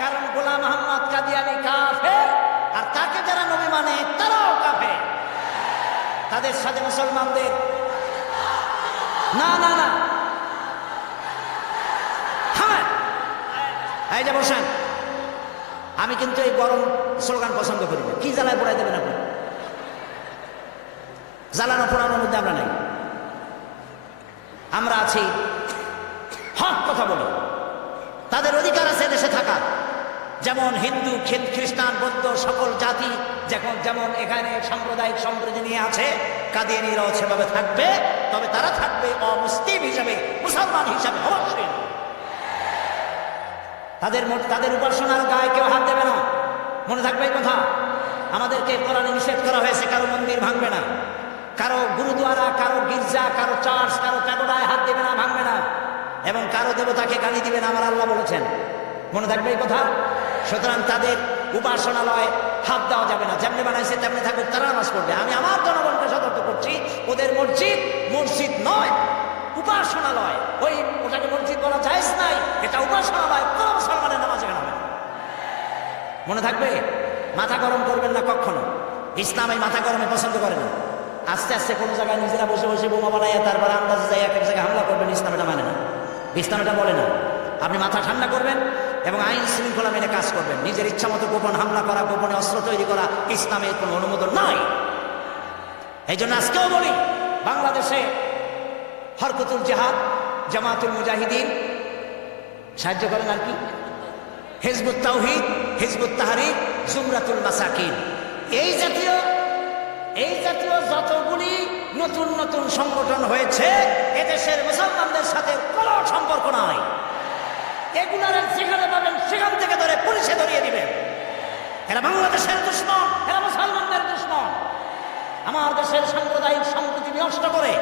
কারণ গোলাম মোহাম্মদ কাদিয়ানী কাফের, আর তাকে যারা নবী মানে তারাও কাফের। তাদের সাথে মুসলমানদের না না না থামেন, এই যে বসেন। আমি কিন্তু এই গরম স্লোগান পছন্দ করি না। কি জ্বালায় পড়াই দেবেন আপনি? জ্বালানো পোড়ানোর মধ্যে আমরা নাই। আমরা আছি হক কথা বলি। তাদের অধিকার আছে দেশে থাকা, যেমন হিন্দু, খ্রিস্টান, বৌদ্ধ সকল জাতি যেমন এখানে সাম্প্রদায়িক সম্প্রীতি নিয়ে আছে, কাদিয়ানীরাও সেভাবে থাকবে। তবে তারা থাকবে অমুসলিম হিসাবে, মুসলমান হিসাবে অবশ্যই। তাদের উপাসনার গায়ে কেউ হাত দেবে না, মনে থাকবে এই কথা। আমাদেরকে কোরআনে নিষেধ করা হয়েছে কারো মন্দির ভাঙবে না, কারো গুরুদুয়ারা, কারো গির্জা, কারো চার্চ, কারো প্যাগোডায় হাত দেবে না, ভাঙবে না, এবং কারো দেবতাকে গালি দিবে না, আমার আল্লাহ বলেছেন। মনে থাকবে এই কথা। সুতরাং তাদের উপাসনালয় হাত দেওয়া যাবে না। যেমনি বানাইছে তেমনি থাকুক, তারা নামাজ পড়বে। আমি আমার জনগণকে সতর্ক করছি, ওদের মসজিদ নয়, উপাসনালয়। ওটাকে মসজিদ বলা জায়েজ নাই, এটা উপাসনালয়। কোন মুসলমানের নামাজ এখানে হবে না। মনে থাকবে, মাথা গরম করবেন না কখনো। ইসলাম এই মাথা গরমে পছন্দ করে না। আস্তে আস্তে কোনো জায়গায় নিজেরা বসে বসে বোমা বানাইয়া তারপরে আন্দাজে যাই এক জায়গায় হামলা করবেন, ইসলাম এটা মানে না, ইসলাম এটা বলে না। আপনি মাথা ঠান্ডা করবেন এবং আইন শৃঙ্খলা মেনে কাজ করবেন। নিজের ইচ্ছা মতো গোপন হামলা করা, গোপনে অস্ত্র তৈরি করা ইসলামের কোনো অনুমোদন নাই। এই জন্য আজকেও বলি, বাংলাদেশে হরকতুল জিহাদ, জামাতুল মুজাহিদিন সাহায্য করেন, আর কি হিজবুত তাওহীদ, হিজবুত তাহরীর, জুমরাতুল মাসাকিন, এই জাতীয় যতগুলি নতুন নতুন সংগঠন হয়েছে, এদেশের মুসলমানদের সাথে কোনো সম্পর্ক নাই। এগুলার যেখানে পাবেন সেখান থেকে ধরে পুলিশে ধরিয়ে দিবেন। এরা বাংলাদেশের দুশমন, এরা মুসলমানদের দুশমন। আমার দেশের সাম্প্রদায়িক সম্প্রীতি নষ্ট করে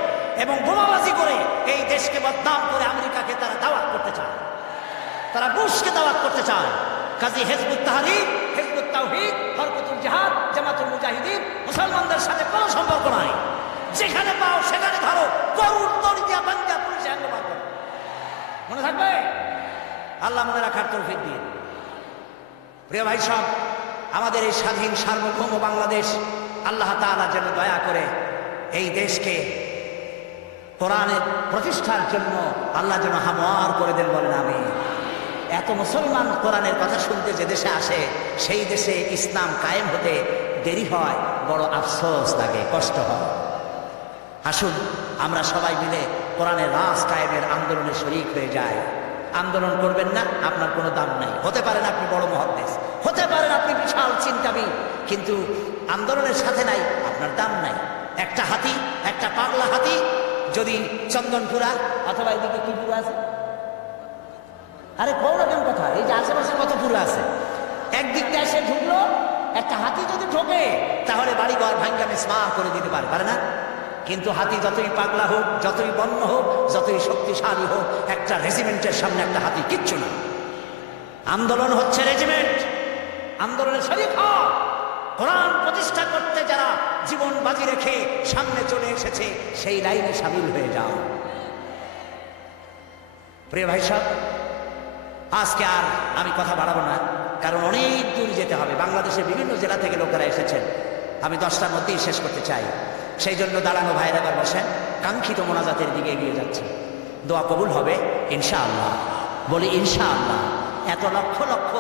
এবং বোমাবাজি করে এই দেশকে বদনাম করে আমেরিকাকে তারা দাওয়াত করতে চায়, তারা বুশকে দাওয়াত করতে চায়। কাজী হিজবুত তাহরীর, হিজবুত তাওহীদ, হরকতুল জিহাদ, জামাতুল মুজাহিদিন মুসলমানদের সাথে কোনো সম্পর্ক নাই। যেখানে পাও সেখানে ধরো, গরুর দড়ি দিয়া বান্ধা পুলিশে হ্যান্ডওভার করো। মনে থাকবে, আল্লাহ মনে রাখার তৌফিক দিন। প্রিয় ভাই সব, আমাদের এই স্বাধীন সার্বভৌম বাংলাদেশ, আল্লাহ তাআলা যেন দয়া করে এই দেশকে কোরআনের প্রতিষ্ঠার জন্য আল্লাহ যেন হামওয়ার করে দেন, বলেন আমিন। এত মুসলমান কোরআনের কথা শুনতে যে দেশে আসে, সেই দেশে ইসলাম কায়েম হতে দেরি হয়, বড় আফসোস লাগে, কষ্ট হয়। আসুন আমরা সবাই মিলে কোরআনের রাজ কায়েমের আন্দোলনে শরীক হয়ে যাই। আন্দোলন করবেন না, আপনার কোনো দাম নাই। হতে পারেন আপনি বড় মুহাদ্দিস, হতে পারেন আপনি বিশাল চিন্তাবিদ, কিন্তু আন্দোলনের সাথে নাই, আপনার দাম নাই। একটা হাতি, একটা পাগলা হাতি যদি চন্দনপুরা অথবা এদিকে কি পুরা আছে, আরে কোন রকম কথা, এই যে আশেপাশে কত পুরো আছে, একদিক দিয়ে এসে ঢুকলো, একটা হাতি যদি ঢোকে তাহলে বাড়ি ঘর ভাঙ্গা মিসমার করে দিতে পারে না? কিন্তু হাতি যতই পাগলা হোক, যতই বন্য হোক, যতই শক্তিশালী হোক, একটা রেজিমেন্টের সামনে একটা হাতি কিচ্ছু না। আন্দোলন হচ্ছে রেজিমেন্ট, আন্দোলনের শরীক হও। কোরআন প্রতিষ্ঠা করতে যারা জীবন বাজি রেখে সামনে চলে এসেছে, সেই লাইনে সামিল হয়ে যাও। প্রিয় ভাই সব, আজকে আর আমি কথা বাড়াবো না, কারণ অনেক দূর যেতে হবে। বাংলাদেশের বিভিন্ন জেলা থেকে লোকেরা এসেছেন, আমি 10টার মধ্যেই শেষ করতে চাই। সেই জন্য দাঁড়ানো ভাইরা এবার বসেন, কাঙ্ক্ষিত মোনাজাতের দিকে এগিয়ে যাচ্ছে। দোয়া কবুল হবে ইনশাআল্লাহ, বলি ইনশাআল্লাহ। এত লক্ষ লক্ষ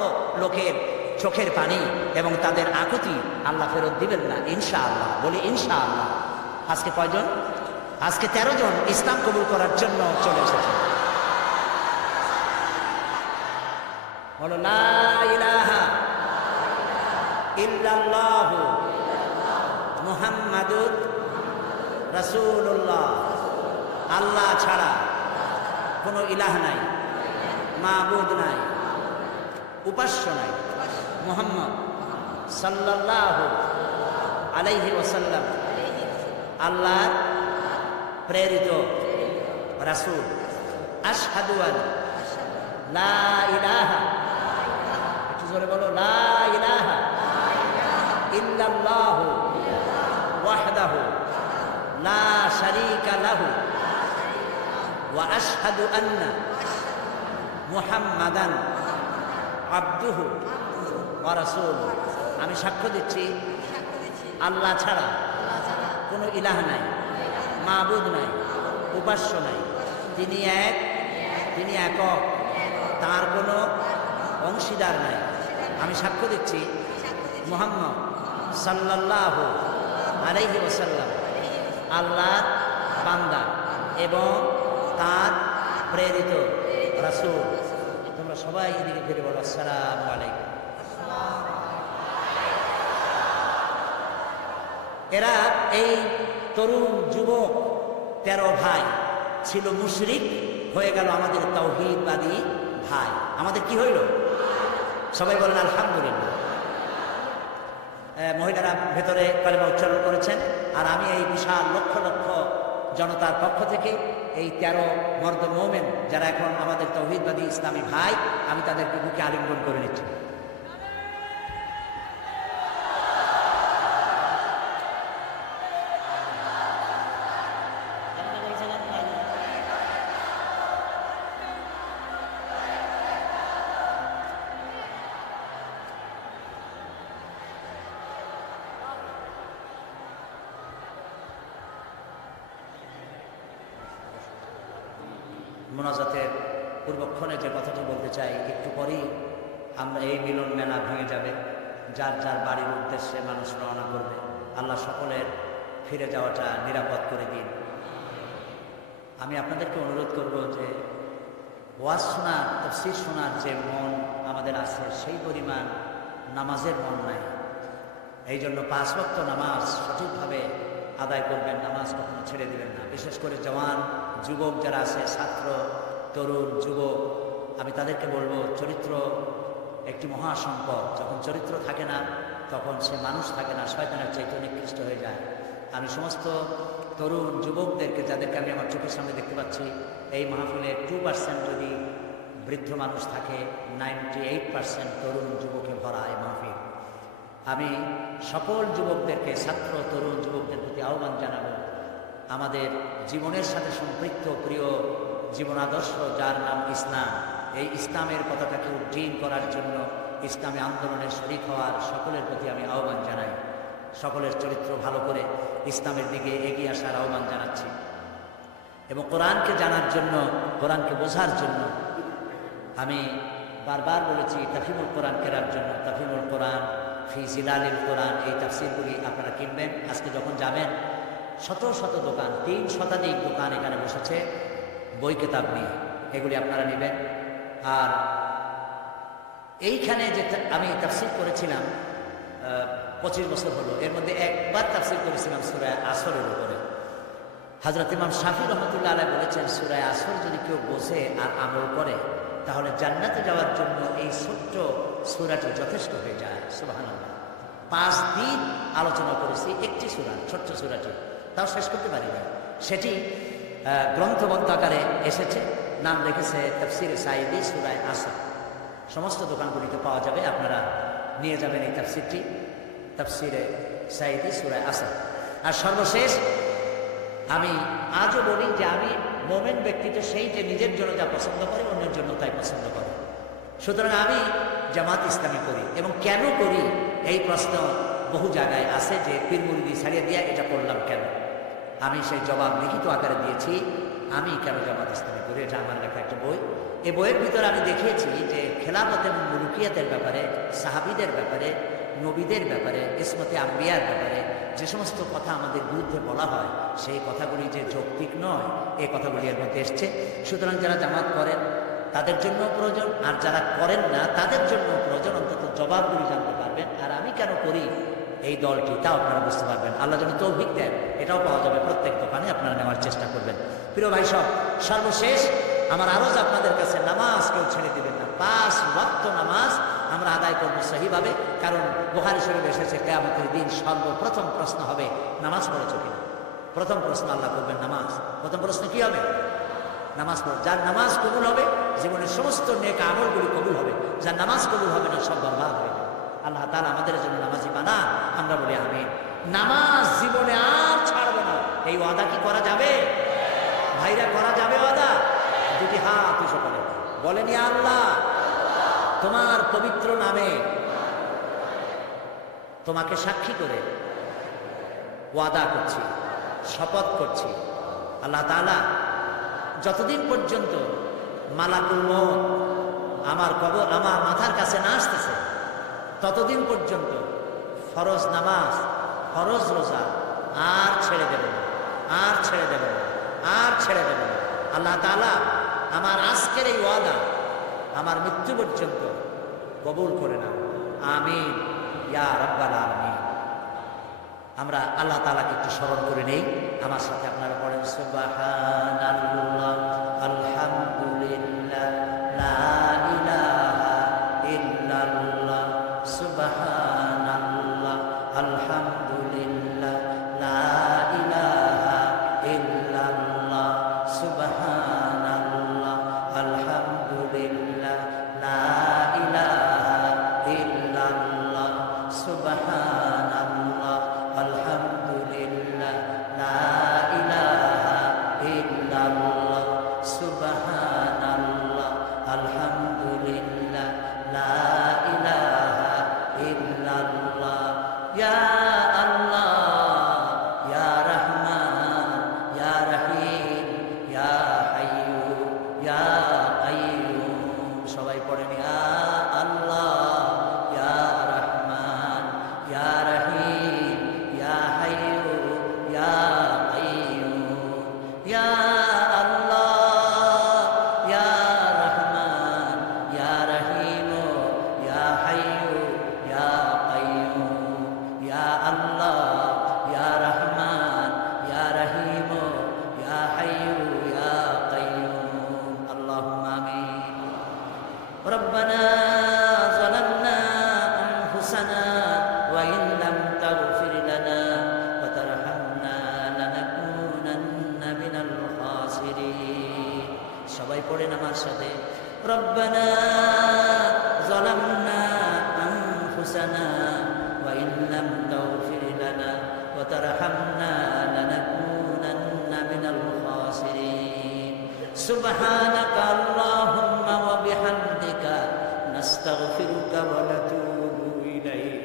লোকের চোখের পানি এবং তাদের আকুতি আল্লাহ ফেরত দিবেন না ইনশাআল্লাহ, বলি ইনশাআল্লাহ। আজকে কয়জন? আজকে 13 জন ইসলাম কবুল করার জন্য চলে এসেছে। বলো লা ইলাহা ইল্লাল্লাহু মুহাম্মাদুর রাসূলুল্লাহ। আল্লাহ ছাড়া কোনো ইলাহ নাই, মাবুদ নাই, উপাস্য নাই। মুহাম্মদ সাল্লাল্লাহু আলাইহি ওয়াসাল্লাম আল্লাহর প্রেরিত রাসূল। আশহাদু আল্লা লা ইলাহা, একটু জোরে বলো, লা ইলাহা ইল্লাল্লাহু ওয়াহদাহু লা শারীকা লাহু ওয়া আশহাদু আন্না মুহাম্মাদান আবদুহু ওয়া রাসূলুহু। আমি সাক্ষ্য দিচ্ছি আল্লাহ ছাড়া কোনো ইলাহ নাই, মাবুদ নাই, উপাস্য নাই। তিনি এক, তিনি একক, তার কোনো অংশীদার নাই। আমি সাক্ষ্য দিচ্ছি মুহাম্মদ সাল্লাল্লাহু আলাইহি ওয়াসাল্লাম আল্লাহর বান্দা এবং তার প্রেরিত রাসূল। তোমরা সবাই এদিকে ফিরে বলো আসসালামু আলাইকুম। এরা এই তরুণ যুবক 13 ভাই ছিল মুশরিক, হয়ে গেল আমাদের তাওহীদবাদী ভাই। আমাদের কি হইল? সবাই বলেন আলহামদুলিল্লাহ। মহিলারা ভেতরে কালেমা উচ্চারণ করেছেন, আর আমি এই বিশাল লক্ষ লক্ষ জনতার পক্ষ থেকে এই 13 মর্দ মোমেন যারা এখন আমাদের তাওহীদবাদী ইসলামী ভাই, আমি তাদেরকে বুকে আলিঙ্গন করে নিচ্ছি। মোনাজাতের পূর্বক্ষণে যে কথাটি বলতে চাই, একটু পরেই আমরা এই মিলন মেলা ভেঙে যাবে, যার যার বাড়ির উদ্দেশ্যে মানুষ রওনা করবে। আল্লাহ সকলের ফিরে যাওয়াটা নিরাপদ করে দিন। আমি আপনাদেরকে অনুরোধ করব যে ওয়াজ শোনার, তাফসীর শোনার যে মন আমাদের আছে, সেই পরিমাণ নামাজের মন নাই। এই জন্য 5 ওয়াক্ত নামাজ সঠিকভাবে আদায় করবেন, নামাজ কখনো ছেড়ে দিবেন না। বিশেষ করে জওয়ান যুবক যারা আছে, ছাত্র, তরুণ, যুবক, আমি তাদেরকে বলবো চরিত্র একটি মহাসম্পদ। যখন চরিত্র থাকে না তখন সে মানুষ থাকে না, শয়তানের চাইতে নিকৃষ্ট হয়ে যায়। আমি সমস্ত তরুণ যুবকদেরকে, যাদেরকে আমি আমার চোখের সামনে দেখতে পাচ্ছি, এই মাহফিলে 2% যদি বৃদ্ধ মানুষ থাকে, 98% তরুণ যুবকে ভরা এই মাহফিল। আমি সকল যুবকদেরকে, ছাত্র, তরুণ যুবকদের প্রতি আহ্বান জানাবো, আমাদের জীবনের সাথে সম্পৃক্ত প্রিয় জীবন আদর্শ যার নাম ইসলাম, এই ইসলামের পতাকাকে উজ্জীন করার জন্য ইসলামী আন্দোলনের শরীক হওয়ার সকলের প্রতি আমি আহ্বান জানাই। সকলের চরিত্র ভালো করে ইসলামের দিকে এগিয়ে আসার আহ্বান জানাচ্ছি। এবং কোরআনকে জানার জন্য, কোরআনকে বোঝার জন্য আমি বারবার বলেছি তাফহিমুল কোরআন কেনার জন্য। তাফহিমুল কোরআন ফি জিলালিল কোরআন, এই তাফসীরগুলি আপনারা কিনবেন। আজকে যখন যাবেন, শত শত দোকান, 3 শতাধিক দোকান এখানে বসেছে বই কিতাব নিয়ে, এগুলি আপনারা নেবেন। আর এইখানে যে আমি তাফসীর করেছিলাম 25 বছর হলো, এর মধ্যে একবার তাফসীর করেছিলাম সূরা আসরের উপরে। হযরত ইমাম শাফি রহমতুল্লাহ আলাইহি বলেছেন, সূরা আসর যদি কেউ বোঝে আর আমল করে, তাহলে জান্নাতে যাওয়ার জন্য এই ছোট্ট সূরাটি যথেষ্ট হয়ে যায়। সুবহানাল্লাহ। 5 দিন আলোচনা করেছি একটি সূরা, ছোট্ট সূরাটি, তাও শেষ করতে পারিনি। সেটি গ্রন্থবদ্ধ আকারে এসেছে, নাম রেখেছে তাফসীরে সাঈদী সূরা আসর। সমস্ত দোকানগুলিতে পাওয়া যাবে, আপনারা নিয়ে যাবেন এই তাফসীরটি, তাফসীরে সাঈদী সূরা আসর। আর সর্বশেষ আমি আজও বলি যে আমি মোমেন ব্যক্তিত্ব সেই যে নিজের জন্য যা পছন্দ করে অন্যের জন্য তাই পছন্দ করে। সুতরাং আমি জামাত ইসলামী করি, এবং কেন করি এই প্রশ্ন বহু জায়গায় আছে যে পীর মুরিদি ছাড়িয়ে দিয়া এটা করলাম কেন। আমি সেই জবাব লিখিত আকারে দিয়েছি। আমি কেন জামাত ইসলামী করি, এটা আমার লেখা একটা বই। এই বইয়ের ভিতরে আমি দেখিয়েছি যে খেলাফত এবং মুলুকিয়াতের ব্যাপারে, সাহাবীদের ব্যাপারে, নবীদের ব্যাপারে, ইসমতে আম্বিয়ার ব্যাপারে যে সমস্ত কথা আমাদের বিরুদ্ধে বলা হয়, সেই কথাগুলি যে যৌক্তিক নয়, এই কথাগুলি এর মধ্যে এসছে। সুতরাং যারা জামাত করেন তাদের জন্য প্রয়োজন, আর যারা করেন না তাদের জন্য প্রয়োজন, অন্তত জবাবগুলি জানতে পারবেন। আর আমি কেন করি এই দলটি, তাও আপনারা বুঝতে পারবেন। আল্লাহ যেন তৌফিক দেন, এটাও পাওয়া যাবে প্রত্যেক দোকানে, আপনারা নেওয়ার চেষ্টা করবেন। প্রিয় ভাই সব, সর্বশেষ আমার আরজ আপনাদের কাছে, নামাজ কেউ ছেড়ে দিবেন না। 5 ওয়াক্ত নামাজ আমরা আদায় করবো সহিভাবে, কারণ বুখারী শরীফে এসেছে কিয়ামতের দিন সর্বপ্রথম প্রশ্ন হবে নামাজ পড়েছো কিনা। প্রথম প্রশ্ন আল্লাহ করবেন নামাজ। প্রথম প্রশ্ন কি হবে? নামাজ পড়ো। যার নামাজ কবুল হবে জীবনের সমস্ত নেক আমলগুলি কবুল হবে, যার নামাজ কবুল হবে না সব বরবাদ হয়ে যাবে। আল্লাহ তাআলা আমাদের জন্য নামাজি বানান, আমরা বলি আমিন। নামাজ জীবনে আর ছাড়বে না, এই ওয়াদা কি করা যাবে ভাইরা? করা যাবে ওয়াদা? দুটি হাত উঁচু করে বলেন, ইয়া আল্লাহ, তোমার পবিত্র নামে তোমাকে সাক্ষী করে ওয়াদা করছি, শপথ করছি, আল্লাহ তাআলা যতদিন পর্যন্ত মালাকুল মউত আমার কবর, আমার মাথার কাছে না আসতেছে, ততদিন পর্যন্ত ফরজ নামাজ, ফরজ রোজা আর ছেড়ে দেব না, আর ছেড়ে দেব না, আর ছেড়ে দেব না। আল্লাহ তাআলা আমার আজকের এই ওয়াদা আমার মৃত্যু পর্যন্ত কবুল করে না, আমিন ইয়া রাব্বাল আলামিন। আমরা আল্লাহ তাআলাকে একটু স্মরণ করে নেই, আমার সাথে আপনারা পড়েন সুবহানাল্লাহ, আলহামদুলিল্লাহ, লা ইলাহা ইল্লাল্লাহ, সুবহানাল্লাহ, আলহামদুলিল্লাহ, লা ইলাহা ইল্লাল্লাহ, সুবহানাল্লাহ, আলহামদুলিল্লাহ, লা ইলাহা ইল্লাল্লাহ, সুবহানাল্লাহ, আলহামদুলিল্লাহ, লা ইলাহা ইল্লাল্লাহ, সুবহানাল্লাহ, আলহামদুলিল্লাহ, লা ইলাহা ইল্লাল্লাহ। ইয়া আল্লাহ, ইয়া রহমান, ইয়া রহিম, ইয়া হাইয়্যু, ইয়া কাইয়্যুম। সবাই পড়েন, ইয়া আল্লাহ, ইয়া রহমান, ইয়া রহিম, ইয়া হাইয়্যু, ইয়া কাইয়্যুম। ইয়া আল্লাহ, ইয়া রহমান, ইয়া রহিম, ইয়া হাইয়্যু, ইয়া কাইয়্যুম। ইয়া আল্লাহ, ইয়া রহমান, ইয়া রহিম, ইয়া হাইয়্যু, ইয়া কাইয়্যুম। আল্লাহুম্মা আমিন। রব্বানা যালামনা আনফুসানা ওয়া ইন লাম তাগফির লানা ওয়া তারহামনা লানাকুনান্না মিনাল খাসিরিন। সবাই পড়েন আমার সাথে, রব্বানা যালামনা আনফুসানা ওয়া ইন লাম তাগফির লানা ওয়া তারহামনা লানাকুনান্না মিনাল খাসিরিন। সুবহানাকা আল্লাহুম্মা ওয়া বিহামদিকা নাস্তাগফিরুকা ওয়া নাতুবু ইলাইক।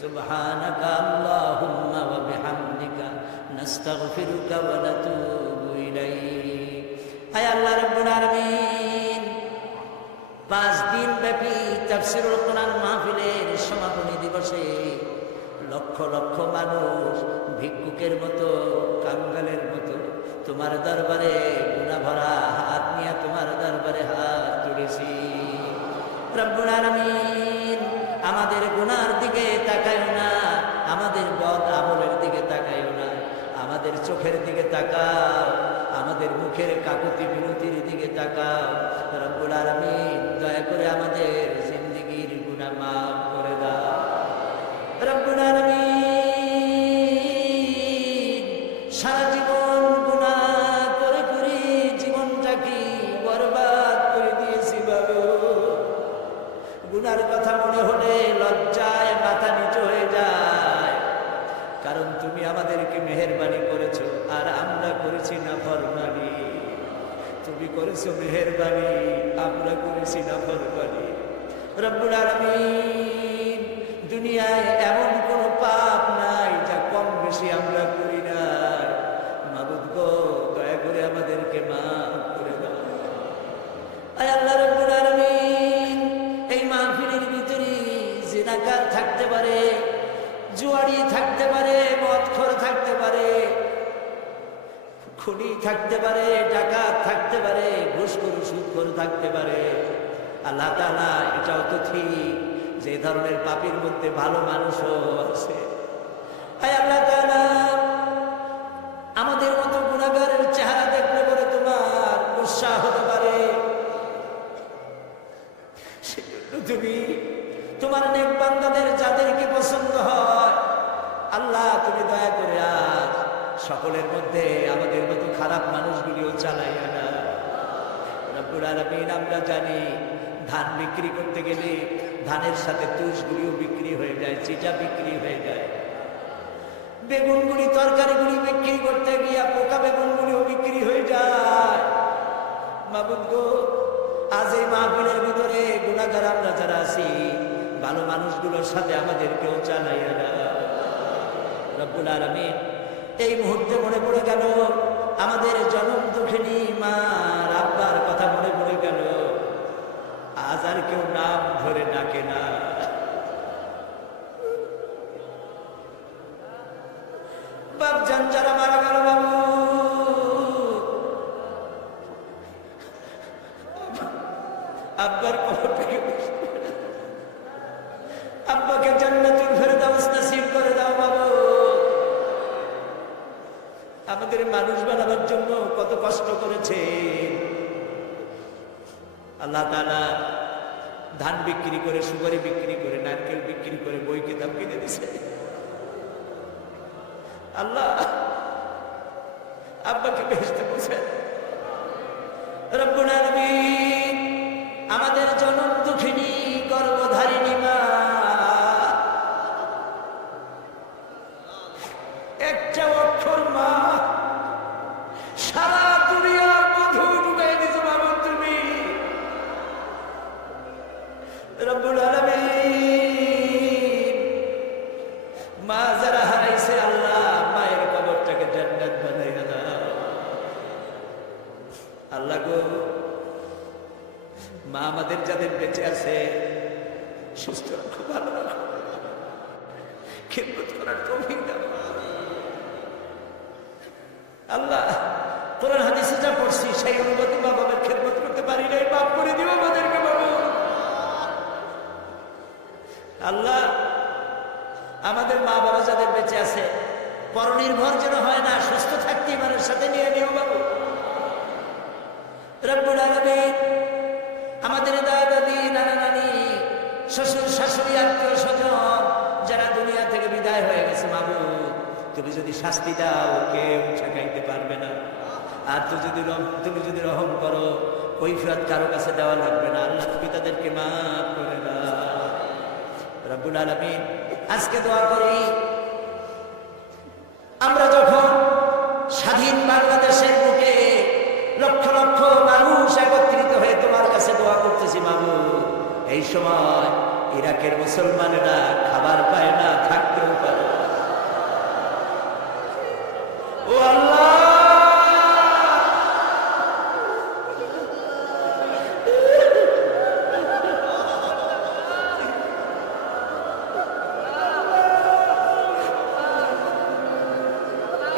সুবহানাকা আল্লাহুম্মা ওয়া বিহামদিকা নাস্তাগফিরুকা ওয়া নাতুবু ইলাইক। আয় আল্লাহ রাব্বুল আলামিন, 5 দিন ব্যাপী তাফসীরুল কোরআন মাহফিলের সমাপনী দিবসে লক্ষ লক্ষ মানুষ ভিক্ষুকের মতো, কাঙ্গালের মতো তোমার দরবারে গুনাহ ভরা হাত নিয়ে তোমার দরবারে হাত তুলেছি। রব্বুল আলামিন, আমাদের গুনার দিকে তাকায়ো না, আমাদের বদ আমলের দিকে তাকায়ো না, আমাদের চোখের দিকে তাকাও, আমাদের মুখের কাকুতি বিনতির দিকে তাকাও। রব্বুল আলামিন, দয়া করে আমাদের জিন্দেগীর গুনাহ মাফ করে দাও। রব্বুল আলামিন, সারা জীবন গুনাহ করে করে জীবনটাকে বরবাদ করে দিয়েছি বাবু। গুনার কথা মনে হলে লজ্জায় মাথা নিচু হয়ে যায়, কারণ তুমি আমাদেরকে মেহেরবানি করেছো আর আমরা করেছি নাফরমানি। তুমি করেছো মেহেরবানি, আমরা করেছি নাফরমানি। রব্বুল আলামিন, দুনিয়ায় এমন কোন পাপ নাই যা কম বেশি আমরা করি নাই। জিনাকার থাকতে পারে, জুয়ারি থাকতে পারে, মদখোর থাকতে পারে, খুনি থাকতে পারে, ডাকাত থাকতে পারে, ঘুষখোর সুদখোর থাকতে পারে। আল্লাহ তাআলা এটাও তো ঠিক যে ধরনের পাপীর মধ্যে ভালো মানুষও আছে। হায় আল্লাহ তাআলা, আমাদের মতো গুনাহগারের চেহারা দেখলে পরে তোমার গুসা হতে পারে। সেজন্য তুমি তোমার নেক বান্দাদের যাদেরকে পছন্দ হয়, আল্লাহ তুমি দয়া করে আজ সকলের মধ্যে আমাদের মতো খারাপ মানুষগুলিও চালাইয়া না। রব্বুল আলামিন, আমরা জানি ধান বিক্রি করতে গেলে ধানের সাথে তুষগুলিও বিক্রি হয়ে যায়, চিটা বিক্রি হয়ে যায়। বেগুনগুলি তরকারিগুলি বিক্রি করতে গিয়া পোকা বেগুনগুলিও বিক্রি হয়ে যায়। মাবুদ গো, আজ এই মাহফিলের ভিতরে গুনাহগার আমরা যারা আছি, ভালো মানুষগুলোর সাথে আমাদেরকেও চালাইয়া না। রব্বুল আলামিন, এই মুহূর্তে মনে পড়ে গেল আমাদের জনম দুঃখিনী মা আব্বার কথা মনে পড়ে গেল। আজ আর কেউ নাম ধরে ডাকে না। বাপজান যারা মারা গেল, বাবু আব্বার কবরটাকে আব্বাকে জান্নাতুল ফেরদাউস নসিব করে দাও বাবু। আমাদের মানুষ বানাবার জন্য কত কষ্ট করেছে আল্লাহ তাআলা। ধান বিক্রি করে, সুপারি বিক্রি করে, নারকেল বিক্রি করে বই কিতাব কিনে দিছে। আল্লাহ আব্বাকে বেহেশতে পৌঁছায়। রব্বুল আলামিন, আমাদের জনম দুঃখিনী গর্ভধারিণী মা, একটা অক্ষর মা, সারা দুনিয়ার মধু ঢুকাই দিছো বাবু তুমি। রব্বুল আলামিন, মা যারা হারাইছে, আল্লাহ মায়ের কবরটাকে জান্নাত বানাইয়া দাও। আল্লাহ গো, মা আমাদের যাদের বেঁচে আছে সুস্থ রাখো, ভালো রাখো, খিদমত করার তৌফিক দাও। আল্লাহ, কোরআন হাদিসে যা পড়ছি সেই অনুমতি মা বাবার খিদমত করতে পারি নাই, মাফ করে দিও আমাদেরকে বাবু। আল্লাহ, আমাদের মা বাবা যাদের বেঁচে আছে পরনির্ভর যেন হয় না, সুস্থ থাকতে ইমানের সাথে নিয়ে নিও বাবু। রব্বুল আলামিন, আমাদের দাদা দাদি, নানা নানি, শ্বশুর শাশুড়ি, আত্মীয় স্বজন যারা দুনিয়া থেকে বিদায় হয়ে গেছে, মাবুদ তুমি যদি শাস্তি দাও কেউ ঠেকাইতে পারবে না। আর তুমি যদি রহম করো, কৈফিয়ত কারো কাছে দেওয়া লাগবে না। আল্লাহ তুমি তাদেরকে মাফ করে দাও। রব্বুল আলামিন, আজকে দোয়া করি, আমরা যখন স্বাধীন বাংলাদেশের বুকে লক্ষ লক্ষ মানুষ একত্রিত হয়ে তোমার কাছে দোয়া করতেছি মাবুদ, এই সময় ইরাকের মুসলমানেরা খাবার পায় না, থাকতেও পারে না। ও আল্লাহ,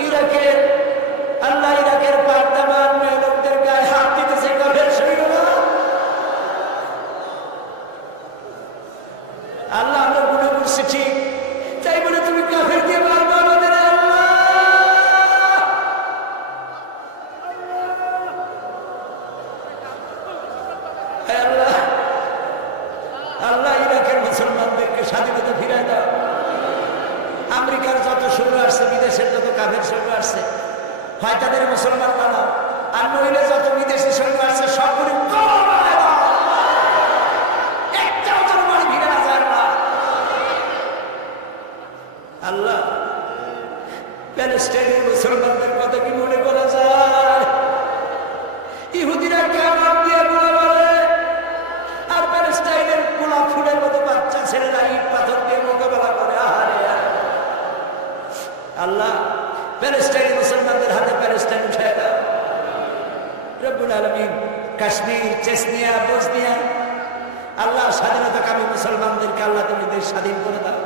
ইরাকের আল্লাহ, ইরাকের পার্দামান মেয়ে লোকদের গায়ে হাত দিতেছে কাফের সৈন্যরা। আল্লাহ, আমরা গুনাহ করছি ঠিক, তাই বলে তুমি কাফের দিয়ে মারবা আমাদের। আল্লাহ, আল্লাহ ইরাকের মুসলমানদেরকে স্বাধীনতা ফিরায় দাও। আমেরিকার যত সৈন্য আসছে, বিদেশের যত কাফের সৈন্য আসছে, হয় তাদের মুসলমান বানাও, আর নইলে যত বিদেশি সৈন্য আসছে সবগুলি একটাও যেন বাড়ি ফিরে না যায় না। আল্লাহ, প্যালেস্টাইনের মুসলমানদের কথা কি মনে করা যায়? ইহুদিরা কেমন দিয়ে বলে, আর প্যালেস্টাইনের গোলাপ ফুলের মতো বাচ্চা ছেলেরা ইট পাথর দিয়ে মোকাবেলা করে। আহারে আল্লাহ, প্যালেস্টাইনের মুসলমানদের হাতে প্যালেস্টাইন উঠায় দাও। রব্বুল আলামিন, কাশ্মীর, চেচনিয়া, বসনিয়া, আল্লাহ স্বাধীনতা কামী মুসলমানদেরকে আল্লাহ তুমি দেশ স্বাধীন করে দাও।